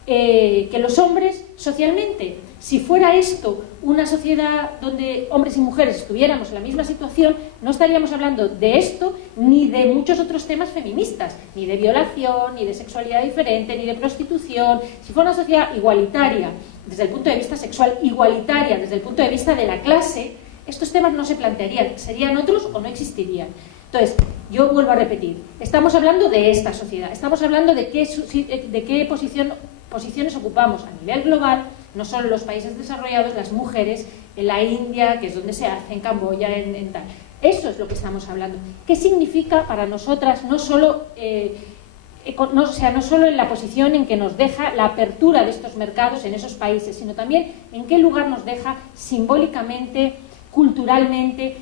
que los hombres socialmente. Si fuera esto una sociedad donde hombres y mujeres estuviéramos en la misma situación, no estaríamos hablando de esto ni de muchos otros temas feministas, ni de violación, ni de sexualidad diferente, ni de prostitución. Si fuera una sociedad igualitaria desde el punto de vista sexual, igualitaria desde el punto de vista de la clase, estos temas no se plantearían, serían otros o no existirían. Entonces, yo vuelvo a repetir, estamos hablando de esta sociedad, estamos hablando de qué posiciones ocupamos a nivel global, no solo en los países desarrollados, las mujeres, en la India, que es donde se hace, en Camboya, en tal. Eso es lo que estamos hablando. ¿Qué significa para nosotras, no solo en la posición en que nos deja la apertura de estos mercados en esos países, sino también en qué lugar nos deja simbólicamente, culturalmente,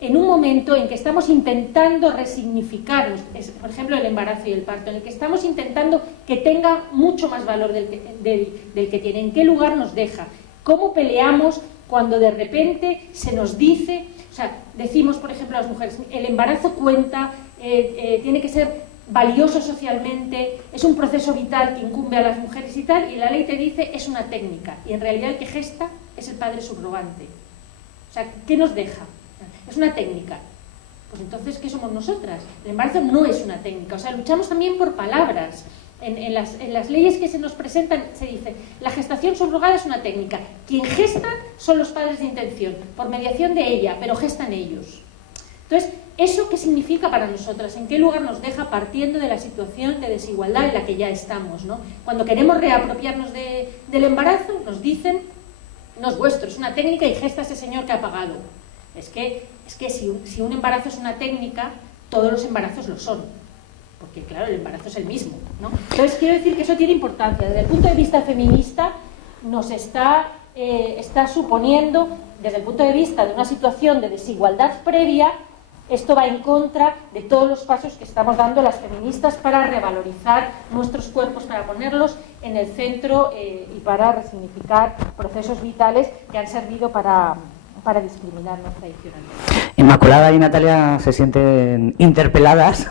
en un momento en que estamos intentando resignificar, por ejemplo, el embarazo y el parto, en el que estamos intentando que tenga mucho más valor del que tiene? ¿En qué lugar nos deja? ¿Cómo peleamos cuando de repente se nos dice, o sea, decimos, por ejemplo, a las mujeres, el embarazo cuenta, tiene que ser valioso socialmente, es un proceso vital que incumbe a las mujeres y tal, y la ley te dice es una técnica, y en realidad el que gesta es el padre subrogante? O sea, ¿qué nos deja? Es una técnica. Pues entonces, ¿qué somos nosotras? El embarazo no es una técnica. O sea, luchamos también por palabras. En las leyes que se nos presentan se dice, la gestación subrogada es una técnica. Quien gesta son los padres de intención, por mediación de ella, pero gestan ellos. Entonces, ¿eso qué significa para nosotras? ¿En qué lugar nos deja partiendo de la situación de desigualdad en la que ya estamos, ¿no? Cuando queremos reapropiarnos del embarazo, nos dicen, no es vuestro, es una técnica y gesta ese señor que ha pagado. Es que si un embarazo es una técnica, todos los embarazos lo son, porque claro, el embarazo es el mismo, ¿no? Entonces quiero decir que eso tiene importancia. Desde el punto de vista feminista nos está suponiendo, desde el punto de vista de una situación de desigualdad previa, esto va en contra de todos los pasos que estamos dando las feministas para revalorizar nuestros cuerpos, para ponerlos en el centro y para resignificar procesos vitales que han servido para discriminarnos tradicionalmente. Inmaculada y Natalia se sienten interpeladas,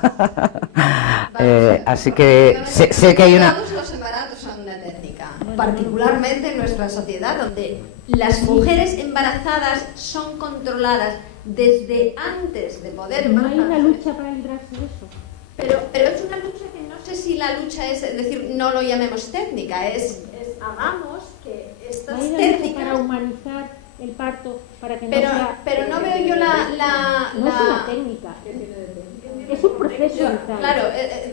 así que sé que hay una... Todos los embarazos son una técnica, particularmente en nuestra sociedad, donde las mujeres embarazadas son controladas desde antes de poder embarazarse. No hay una lucha para librarse de eso. Pero es una lucha que no sé si la lucha es decir, no lo llamemos técnica, es hagamos que estas no hay técnicas... para humanizar el parto, para que pero no veo yo no es una técnica, es un proceso vital. Claro,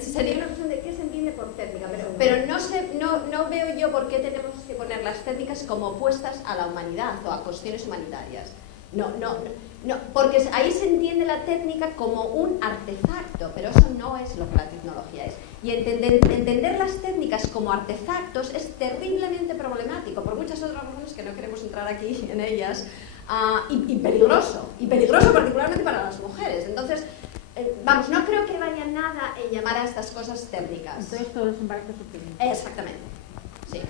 sería una cuestión de qué se entiende por técnica, pero no veo yo por qué tenemos que poner las técnicas como opuestas a la humanidad o a cuestiones humanitarias. No, porque ahí se entiende la técnica como un artefacto, pero eso no es lo que la tecnología es. Y entender las técnicas como artefactos es terriblemente problemático, por muchas otras razones que no queremos entrar aquí en ellas, y peligroso particularmente para las mujeres. Entonces, vamos, no creo que vaya nada en llamar a estas cosas técnicas. Entonces todos los embarazos son técnicas. Exactamente, sí.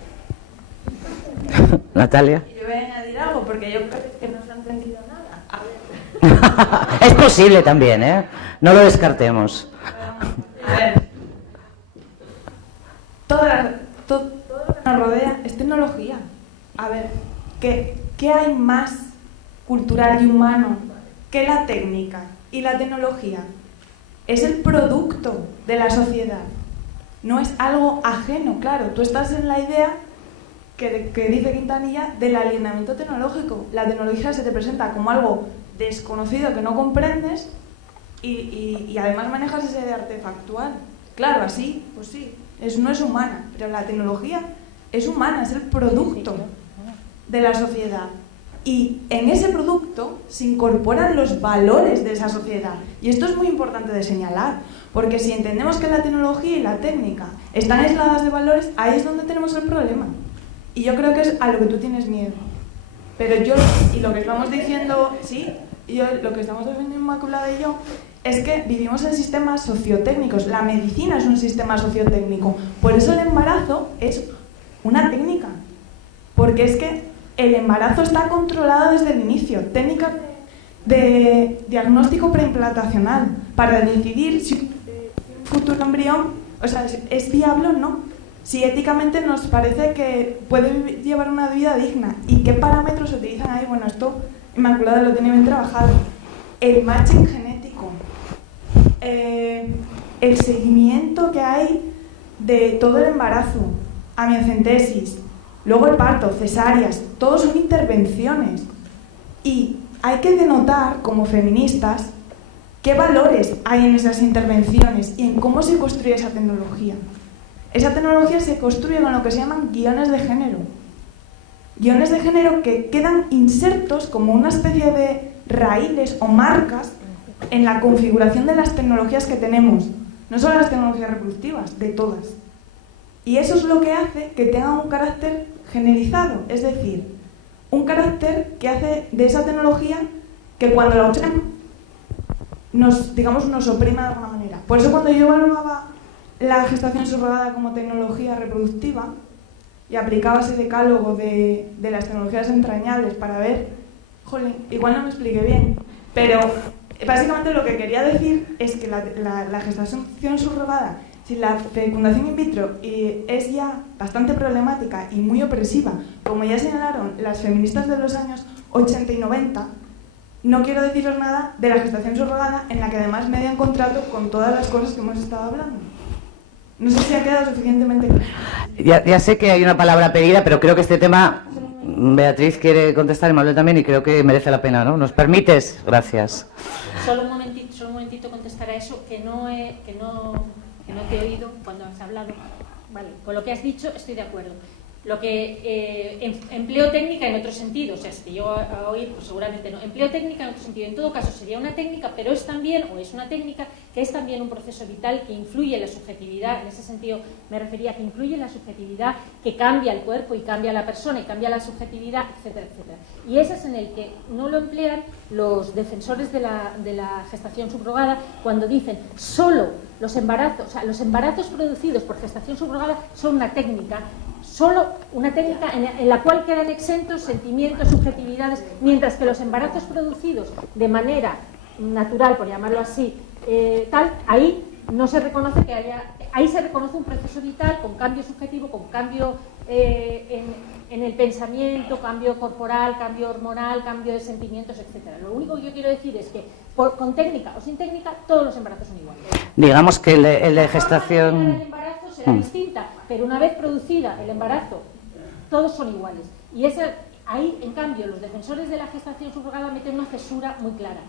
Natalia. Y yo voy a añadir algo, porque yo creo que no se ha entendido nada. A ver. Es posible también, ¿eh? No lo descartemos. A ver. Todo lo que nos rodea es tecnología. A ver, ¿qué hay más cultural y humano que la técnica y la tecnología? Es el producto de la sociedad. No es algo ajeno, claro. Tú estás en la idea que dice Quintanilla del alienamiento tecnológico. La tecnología se te presenta como algo desconocido que no comprendes y además manejas ese de artefactual. Claro, así, pues sí, no es humana, pero la tecnología es humana, es el producto de la sociedad. Y en ese producto se incorporan los valores de esa sociedad. Y esto es muy importante de señalar, porque si entendemos que la tecnología y la técnica están aisladas de valores, ahí es donde tenemos el problema. Y yo creo que es a lo que tú tienes miedo. Pero y lo que estamos diciendo, sí, lo que estamos diciendo Inmaculada y yo, es que vivimos en sistemas sociotécnicos. La medicina es un sistema sociotécnico. Por eso el embarazo es una técnica. Porque es que el embarazo está controlado desde el inicio. Técnicas de diagnóstico preimplantacional para decidir si un futuro embrión, o sea, es viable o no, si éticamente nos parece que puede llevar una vida digna y qué parámetros se utilizan ahí. Bueno, esto Inmaculada lo tiene bien trabajado. El matching genético, el seguimiento que hay de todo el embarazo, amniocentesis, luego el parto, cesáreas, todo son intervenciones. Y hay que denotar, como feministas, qué valores hay en esas intervenciones y en cómo se construye esa tecnología. Esa tecnología se construye con lo que se llaman guiones de género. Guiones de género que quedan insertos como una especie de raíles o marcas en la configuración de las tecnologías que tenemos. No solo las tecnologías reproductivas, de todas. Y eso es lo que hace que tengan un carácter generalizado, es decir, un carácter que hace de esa tecnología que cuando la usemos nos oprima de alguna manera. Por eso cuando yo evaluaba la gestación subrogada como tecnología reproductiva y aplicaba ese decálogo de las tecnologías entrañables para ver, jolín, igual no me expliqué bien, pero básicamente lo que quería decir es que la gestación subrogada, si la fecundación in vitro es ya bastante problemática y muy opresiva, como ya señalaron las feministas de los años 80 y 90, no quiero deciros nada de la gestación subrogada, en la que además me dio un contrato con todas las cosas que hemos estado hablando. No sé si ha quedado suficientemente claro. Ya sé que hay una palabra pedida, pero creo que este tema, Beatriz quiere contestar y Manuel también, y creo que merece la pena, ¿no? ¿Nos permites? Gracias. Solo un momentito contestar a eso, que no te he oído cuando has hablado. Vale, con lo que has dicho estoy de acuerdo. Lo que empleo técnica en otro sentido, o sea, si yo a oír, pues seguramente no. Empleo técnica en otro sentido, en todo caso sería una técnica, pero es también, o es una técnica que es también un proceso vital que influye en la subjetividad. En ese sentido me refería a que influye en la subjetividad, que cambia el cuerpo y cambia la persona y cambia la subjetividad, etcétera, etcétera. Y ese es en el que no lo emplean los defensores de la gestación subrogada cuando dicen solo los embarazos, o sea, los embarazos producidos por gestación subrogada son una técnica, solo una técnica en la cual quedan exentos sentimientos, subjetividades, mientras que los embarazos producidos de manera natural, por llamarlo así, ahí no se reconoce que haya, ahí se reconoce un proceso vital con cambio subjetivo, con cambio en el pensamiento, cambio corporal, cambio hormonal, cambio de sentimientos, etcétera. Lo único que yo quiero decir es que con técnica o sin técnica todos los embarazos son iguales. Digamos que el de gestación... El embarazo será distinta, pero una vez producida el embarazo, todos son iguales. Y ahí, en cambio, los defensores de la gestación subrogada meten una cesura muy clara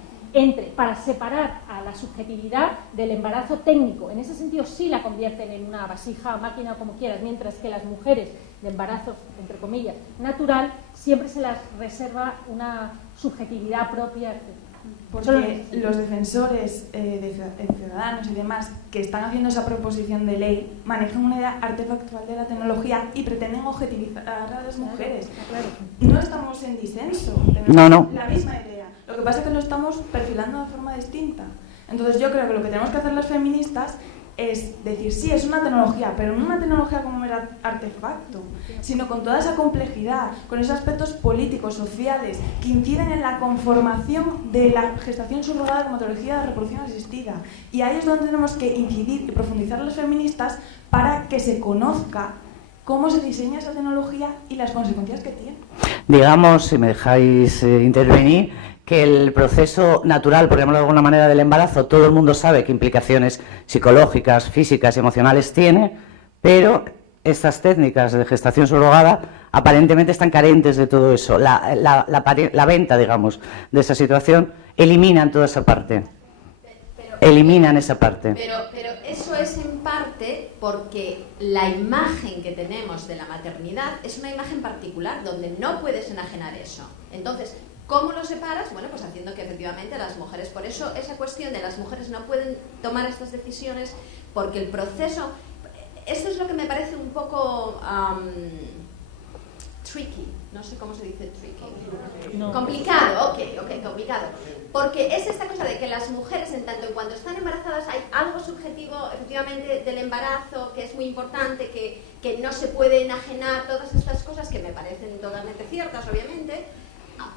para separar a la subjetividad del embarazo técnico. En ese sentido sí la convierten en una vasija o máquina o como quieras, mientras que las mujeres de embarazo, entre comillas, natural, siempre se las reserva una subjetividad propia, etc. Porque los defensores de ciudadanos y demás que están haciendo esa proposición de ley manejan una idea artefactual de la tecnología y pretenden objetivizar a las mujeres. No estamos en disenso, tenemos la misma idea. Lo que pasa es que lo estamos perfilando de forma distinta. Entonces yo creo que lo que tenemos que hacer las feministas es decir, sí, es una tecnología, pero no una tecnología como mero artefacto, sino con toda esa complejidad, con esos aspectos políticos, sociales, que inciden en la conformación de la gestación subrogada como tecnología de reproducción asistida. Y ahí es donde tenemos que incidir y profundizar las feministas para que se conozca cómo se diseña esa tecnología y las consecuencias que tiene. Digamos, si me dejáis intervenir, que el proceso natural, por llamarlo de alguna manera, del embarazo, todo el mundo sabe qué implicaciones psicológicas, físicas y emocionales tiene, pero estas técnicas de gestación subrogada aparentemente están carentes de todo eso. La venta, digamos, de esa situación eliminan toda esa parte. Eliminan esa parte. Pero eso es en parte porque la imagen que tenemos de la maternidad es una imagen particular donde no puedes enajenar eso. Entonces, ¿cómo lo separas? Bueno, pues haciendo que efectivamente las mujeres, por eso esa cuestión de las mujeres no pueden tomar estas decisiones, porque el proceso, esto es lo que me parece un poco tricky, no sé cómo se dice tricky, no. Complicado, ok, complicado, porque es esta cosa de que las mujeres, en tanto en cuanto están embarazadas, hay algo subjetivo efectivamente del embarazo que es muy importante, que no se puede enajenar, todas estas cosas que me parecen totalmente ciertas, obviamente.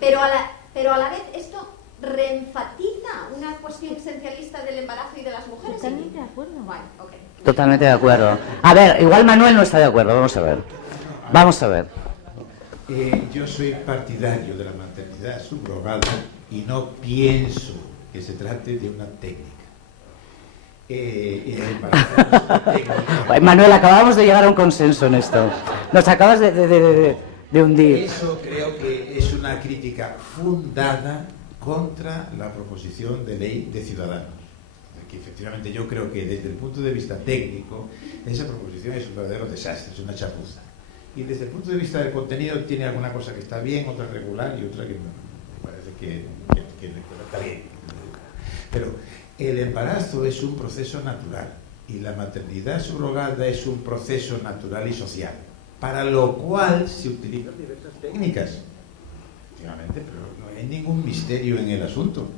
Pero a la vez esto reenfatiza una cuestión esencialista del embarazo y de las mujeres. Totalmente de acuerdo. Bueno, okay. Totalmente de acuerdo. A ver, igual Manuel no está de acuerdo, vamos a ver. Vamos a ver. Yo soy partidario de la maternidad subrogada y no pienso que se trate de una técnica. El embarazo no es una técnica. Manuel, acabamos de llegar a un consenso en esto. Nos acabas de hundir. Eso creo que es una crítica fundada contra la proposición de ley de Ciudadanos. Que efectivamente yo creo que desde el punto de vista técnico esa proposición es un verdadero desastre, es una chapuza. Y desde el punto de vista del contenido tiene alguna cosa que está bien, otra regular y otra que me parece que está bien. Pero el embarazo es un proceso natural y la maternidad subrogada es un proceso natural y social, para lo cual se utilizan diversas técnicas. Efectivamente, pero no hay ningún misterio en el asunto.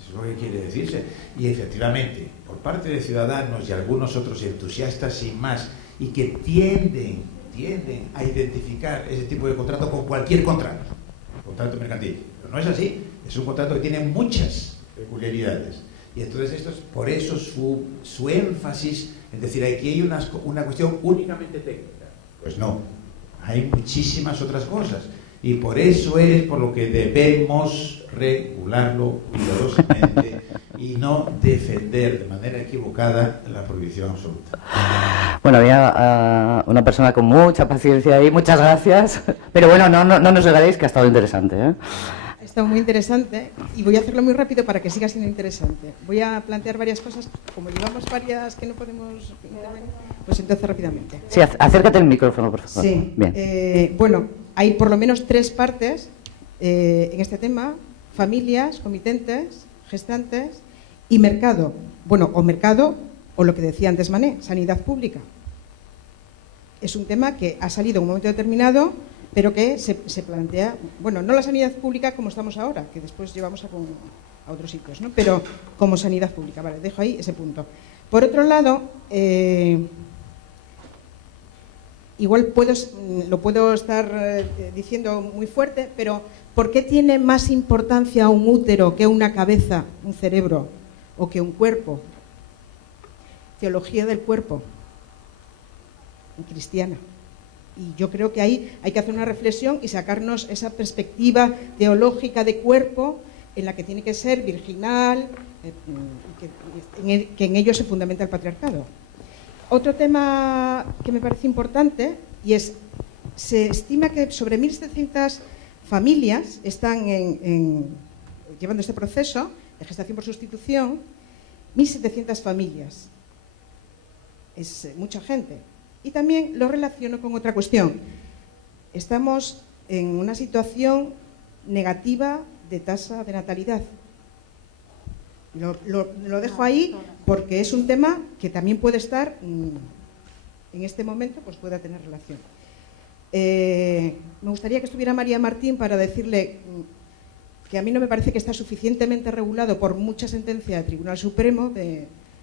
Eso es lo que quiere decirse. Y efectivamente, por parte de Ciudadanos y algunos otros entusiastas sin más, y que tienden a identificar ese tipo de contrato con cualquier contrato mercantil. Pero no es así, es un contrato que tiene muchas peculiaridades. Y entonces por eso su énfasis en decir aquí hay una cuestión únicamente técnica. Pues no, hay muchísimas otras cosas. Y por eso es por lo que debemos regularlo cuidadosamente y no defender de manera equivocada la prohibición absoluta. Bueno, había una persona con mucha paciencia ahí, muchas gracias. Pero bueno, no nos regaléis que ha estado interesante, ¿eh? Ha estado muy interesante y voy a hacerlo muy rápido para que siga siendo interesante. Voy a plantear varias cosas, como llevamos varias que no podemos intervenir, pues entonces rápidamente. Sí, acércate el micrófono, por favor. Sí, bien. Bueno, hay por lo menos 3 partes en este tema: familias, comitentes, gestantes y mercado. Bueno, o mercado, o lo que decía antes Mané, sanidad pública. Es un tema que ha salido en un momento determinado, pero que se plantea, bueno, no la sanidad pública como estamos ahora, que después llevamos a otros sitios, ¿no? Pero como sanidad pública, vale, dejo ahí ese punto. Por otro lado, igual lo puedo estar diciendo muy fuerte, pero ¿por qué tiene más importancia un útero que una cabeza, un cerebro o que un cuerpo? Teología del cuerpo, cristiana. Y yo creo que ahí hay que hacer una reflexión y sacarnos esa perspectiva teológica de cuerpo en la que tiene que ser virginal, que en ello se fundamenta el patriarcado. Otro tema que me parece importante, y es, se estima que sobre 1.700 familias están llevando este proceso de gestación por sustitución. 1.700 familias. Es mucha gente. Y también lo relaciono con otra cuestión. Estamos en una situación negativa de tasa de natalidad. Lo dejo ahí porque es un tema que también puede estar, en este momento, pues pueda tener relación. Me gustaría que estuviera María Martín para decirle que a mí no me parece que está suficientemente regulado por mucha sentencia del Tribunal Supremo.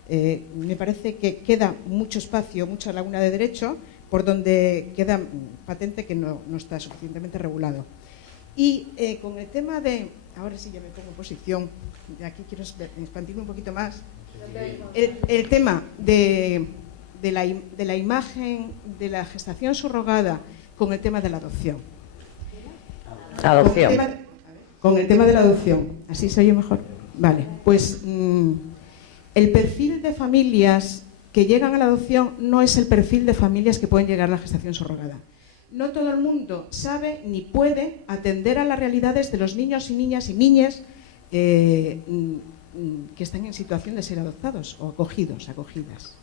Me parece que queda mucho espacio, mucha laguna de derecho, por donde queda patente que no está suficientemente regulado. Y con el tema de... Ahora sí ya me pongo en posición, de aquí quiero expandirme un poquito más. El tema de la imagen de la gestación subrogada con el tema de la adopción. Adopción. Con el tema de la adopción. ¿Así se oye mejor? Vale, pues el perfil de familias que llegan a la adopción no es el perfil de familias que pueden llegar a la gestación subrogada. No todo el mundo sabe ni puede atender a las realidades de los niños y niñas y niñas que están en situación de ser adoptados o acogidos, acogidas.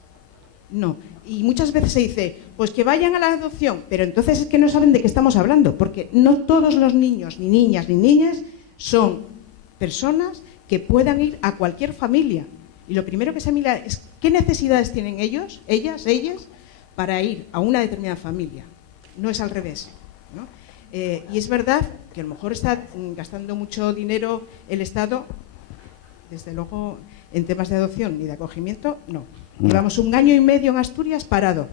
No. Y muchas veces se dice, pues que vayan a la adopción, pero entonces es que no saben de qué estamos hablando, porque no todos los niños, ni niñas, son personas que puedan ir a cualquier familia. Y lo primero que se mira es qué necesidades tienen ellos, ellas, para ir a una determinada familia. No es al revés, ¿no? Y es verdad que a lo mejor está gastando mucho dinero el Estado, desde luego en temas de adopción y de acogimiento, no. Llevamos 1 año y medio en Asturias parado.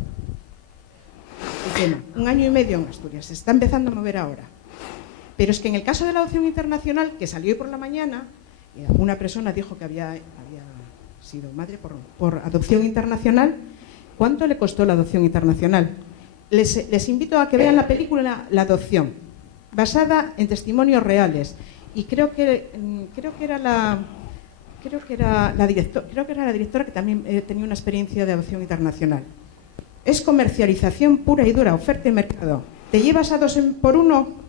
El tema, 1 año y medio en Asturias, se está empezando a mover ahora. Pero es que en el caso de la adopción internacional, que salió hoy por la mañana, una persona dijo que había sido madre por adopción internacional. ¿Cuánto le costó la adopción internacional? Les invito a que vean la película La adopción, basada en testimonios reales, y creo que era la directora que también tenía una experiencia de adopción internacional. Es comercialización pura y dura, oferta y mercado. Te llevas a 2 por 1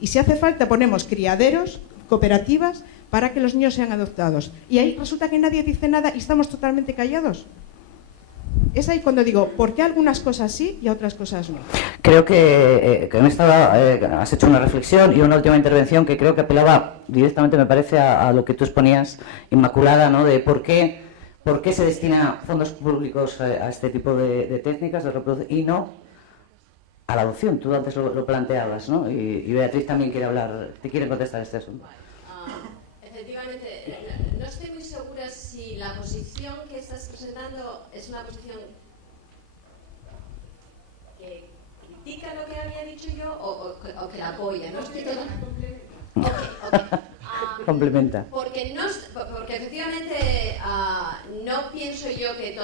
y si hace falta ponemos criaderos, cooperativas, para que los niños sean adoptados. Y ahí resulta que nadie dice nada y estamos totalmente callados. Es ahí cuando digo, ¿por qué algunas cosas sí y a otras cosas no? Creo que has hecho una reflexión y una última intervención que creo que apelaba directamente, me parece, a lo que tú exponías, Inmaculada, ¿no? De por qué se destina fondos públicos a este tipo de técnicas de reproducción y no a la adopción. Tú antes lo planteabas, ¿no? Y Beatriz también quiere hablar, te quiere contestar este asunto. Efectivamente, no estoy muy segura si la posición que estás presentando es una posición que critica lo que había dicho yo o que la apoya. No estoy toda... Complementa. Porque efectivamente no pienso yo que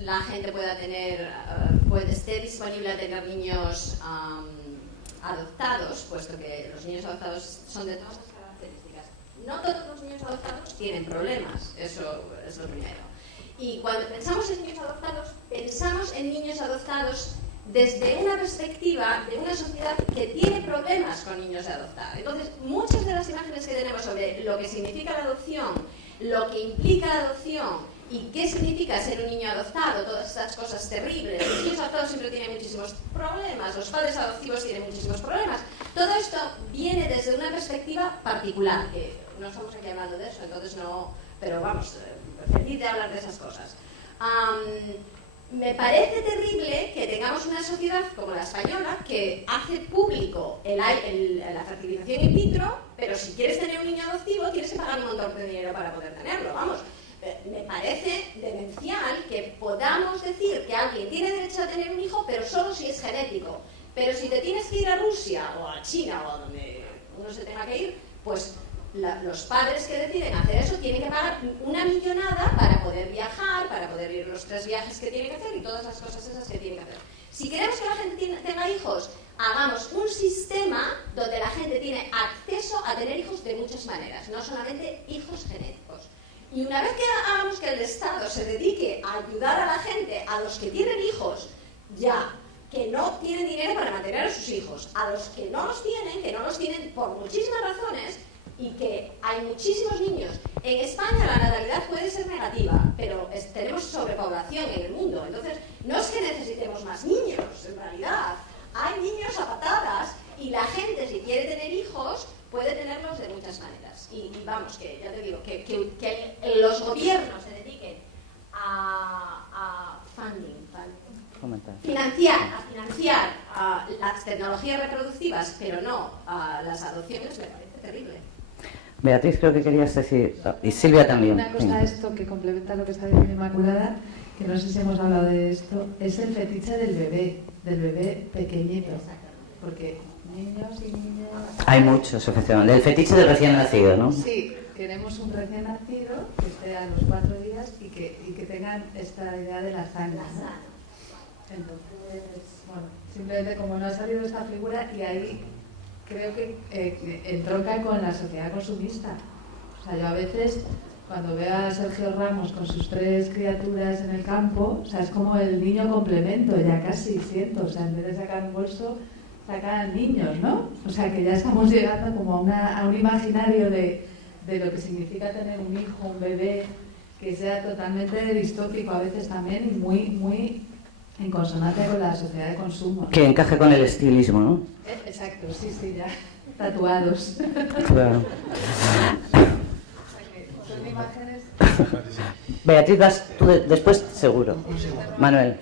la gente pueda tener, esté disponible a tener niños adoptados, puesto que los niños adoptados son de todas las características. No todos los niños adoptados tienen problemas, eso es lo primero. Y cuando pensamos en niños adoptados, pensamos en niños adoptados desde una perspectiva de una sociedad que tiene problemas con niños de adoptar. Entonces, muchas de las imágenes que tenemos sobre lo que significa la adopción, lo que implica la adopción y qué significa ser un niño adoptado, todas estas cosas terribles. Los niños adoptados siempre tienen muchísimos problemas, los padres adoptivos tienen muchísimos problemas. Todo esto viene desde una perspectiva particular, que no estamos aquí hablando de eso, entonces no... Pero vamos, feliz de hablar de esas cosas. Me parece terrible que tengamos una sociedad como la española que hace público la fertilización in vitro, pero si quieres tener un niño adoptivo tienes que pagar un montón de dinero para poder tenerlo. Vamos, me parece demencial que podamos decir que alguien tiene derecho a tener un hijo, pero solo si es genético. Pero si te tienes que ir a Rusia o a China o a donde uno se tenga que ir, pues los padres que deciden hacer eso tienen que pagar una millonada para poder viajar, para poder ir los 3 viajes que tienen que hacer y todas las cosas esas que tienen que hacer. Si queremos que la gente tenga hijos, hagamos un sistema donde la gente tiene acceso a tener hijos de muchas maneras, no solamente hijos genéticos. Y una vez que hagamos que el Estado se dedique a ayudar a la gente, a los que tienen hijos ya, que no tienen dinero para mantener a sus hijos, a los que no los tienen por muchísimas razones, y que hay muchísimos niños. En España la natalidad puede ser negativa, pero tenemos sobrepoblación en el mundo. Entonces, no es que necesitemos más niños, en realidad. Hay niños a patadas y la gente, si quiere tener hijos, puede tenerlos de muchas maneras. Y vamos, que ya te digo, que los gobiernos se dediquen a financiar las tecnologías reproductivas, pero no a las adopciones, me parece terrible. Beatriz, creo que querías decir, y Silvia también. Una cosa, esto que complementa lo que está diciendo Inmaculada, que no sé si hemos hablado de esto, es el fetiche del bebé pequeñito. Porque niños y niñas... Hay muchos, efectivamente. El fetiche del recién nacido, ¿no? Sí, queremos un recién nacido que esté a los 4 días y que tengan esta idea de la sangre, ¿no? Entonces, bueno, simplemente como no ha salido esta figura y ahí... creo que entronca con la sociedad consumista. O sea, yo a veces, cuando veo a Sergio Ramos con sus 3 criaturas en el campo, o sea, es como el niño complemento, ya casi siento. O sea, en vez de sacar un bolso, sacan niños, ¿no? O sea, que ya estamos llegando como a un imaginario de lo que significa tener un hijo, un bebé, que sea totalmente distópico a veces también y muy en consonancia con la sociedad de consumo, ¿no? Que encaje con el estilismo, ¿no? Exacto, sí, ya tatuados. Claro. Son imágenes... Beatriz, vas tú después, seguro. Manuel.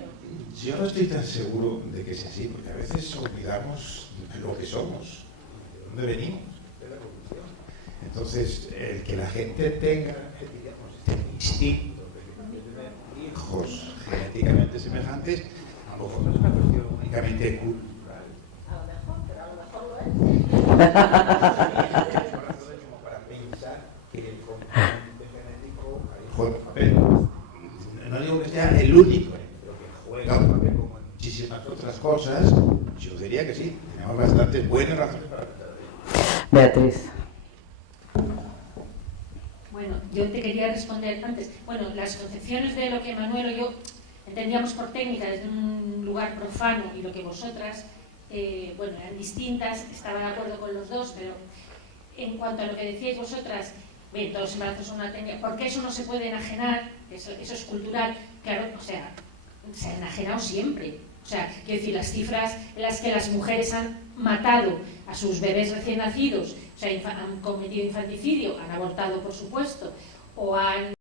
Yo no estoy tan seguro de que sea así, porque a veces olvidamos lo que somos, de dónde venimos, de la evolución. Entonces, el que la gente tenga, digamos, este instinto de tener hijos genéticamente semejantes, a lo mejor no es una cuestión únicamente cultural. A lo mejor lo es. Para pensar que juega un papel. No digo que sea el único, pero que juega un papel como en muchísimas otras cosas. Yo diría que sí, tenemos bastantes buenas razones para pensar. Beatriz. Bueno, yo te quería responder antes. Bueno, las concepciones de lo que Manuel o yo entendíamos por técnica desde un lugar profano y lo que vosotras, bueno, eran distintas, estaba de acuerdo con los dos, pero en cuanto a lo que decíais vosotras, bien, todos los embarazos son una técnica, porque eso no se puede enajenar, eso es cultural, claro, o sea, se ha enajenado siempre. O sea, quiero decir, las cifras en las que las mujeres han matado a sus bebés recién nacidos, o sea, han cometido infanticidio, han abortado, por supuesto, o han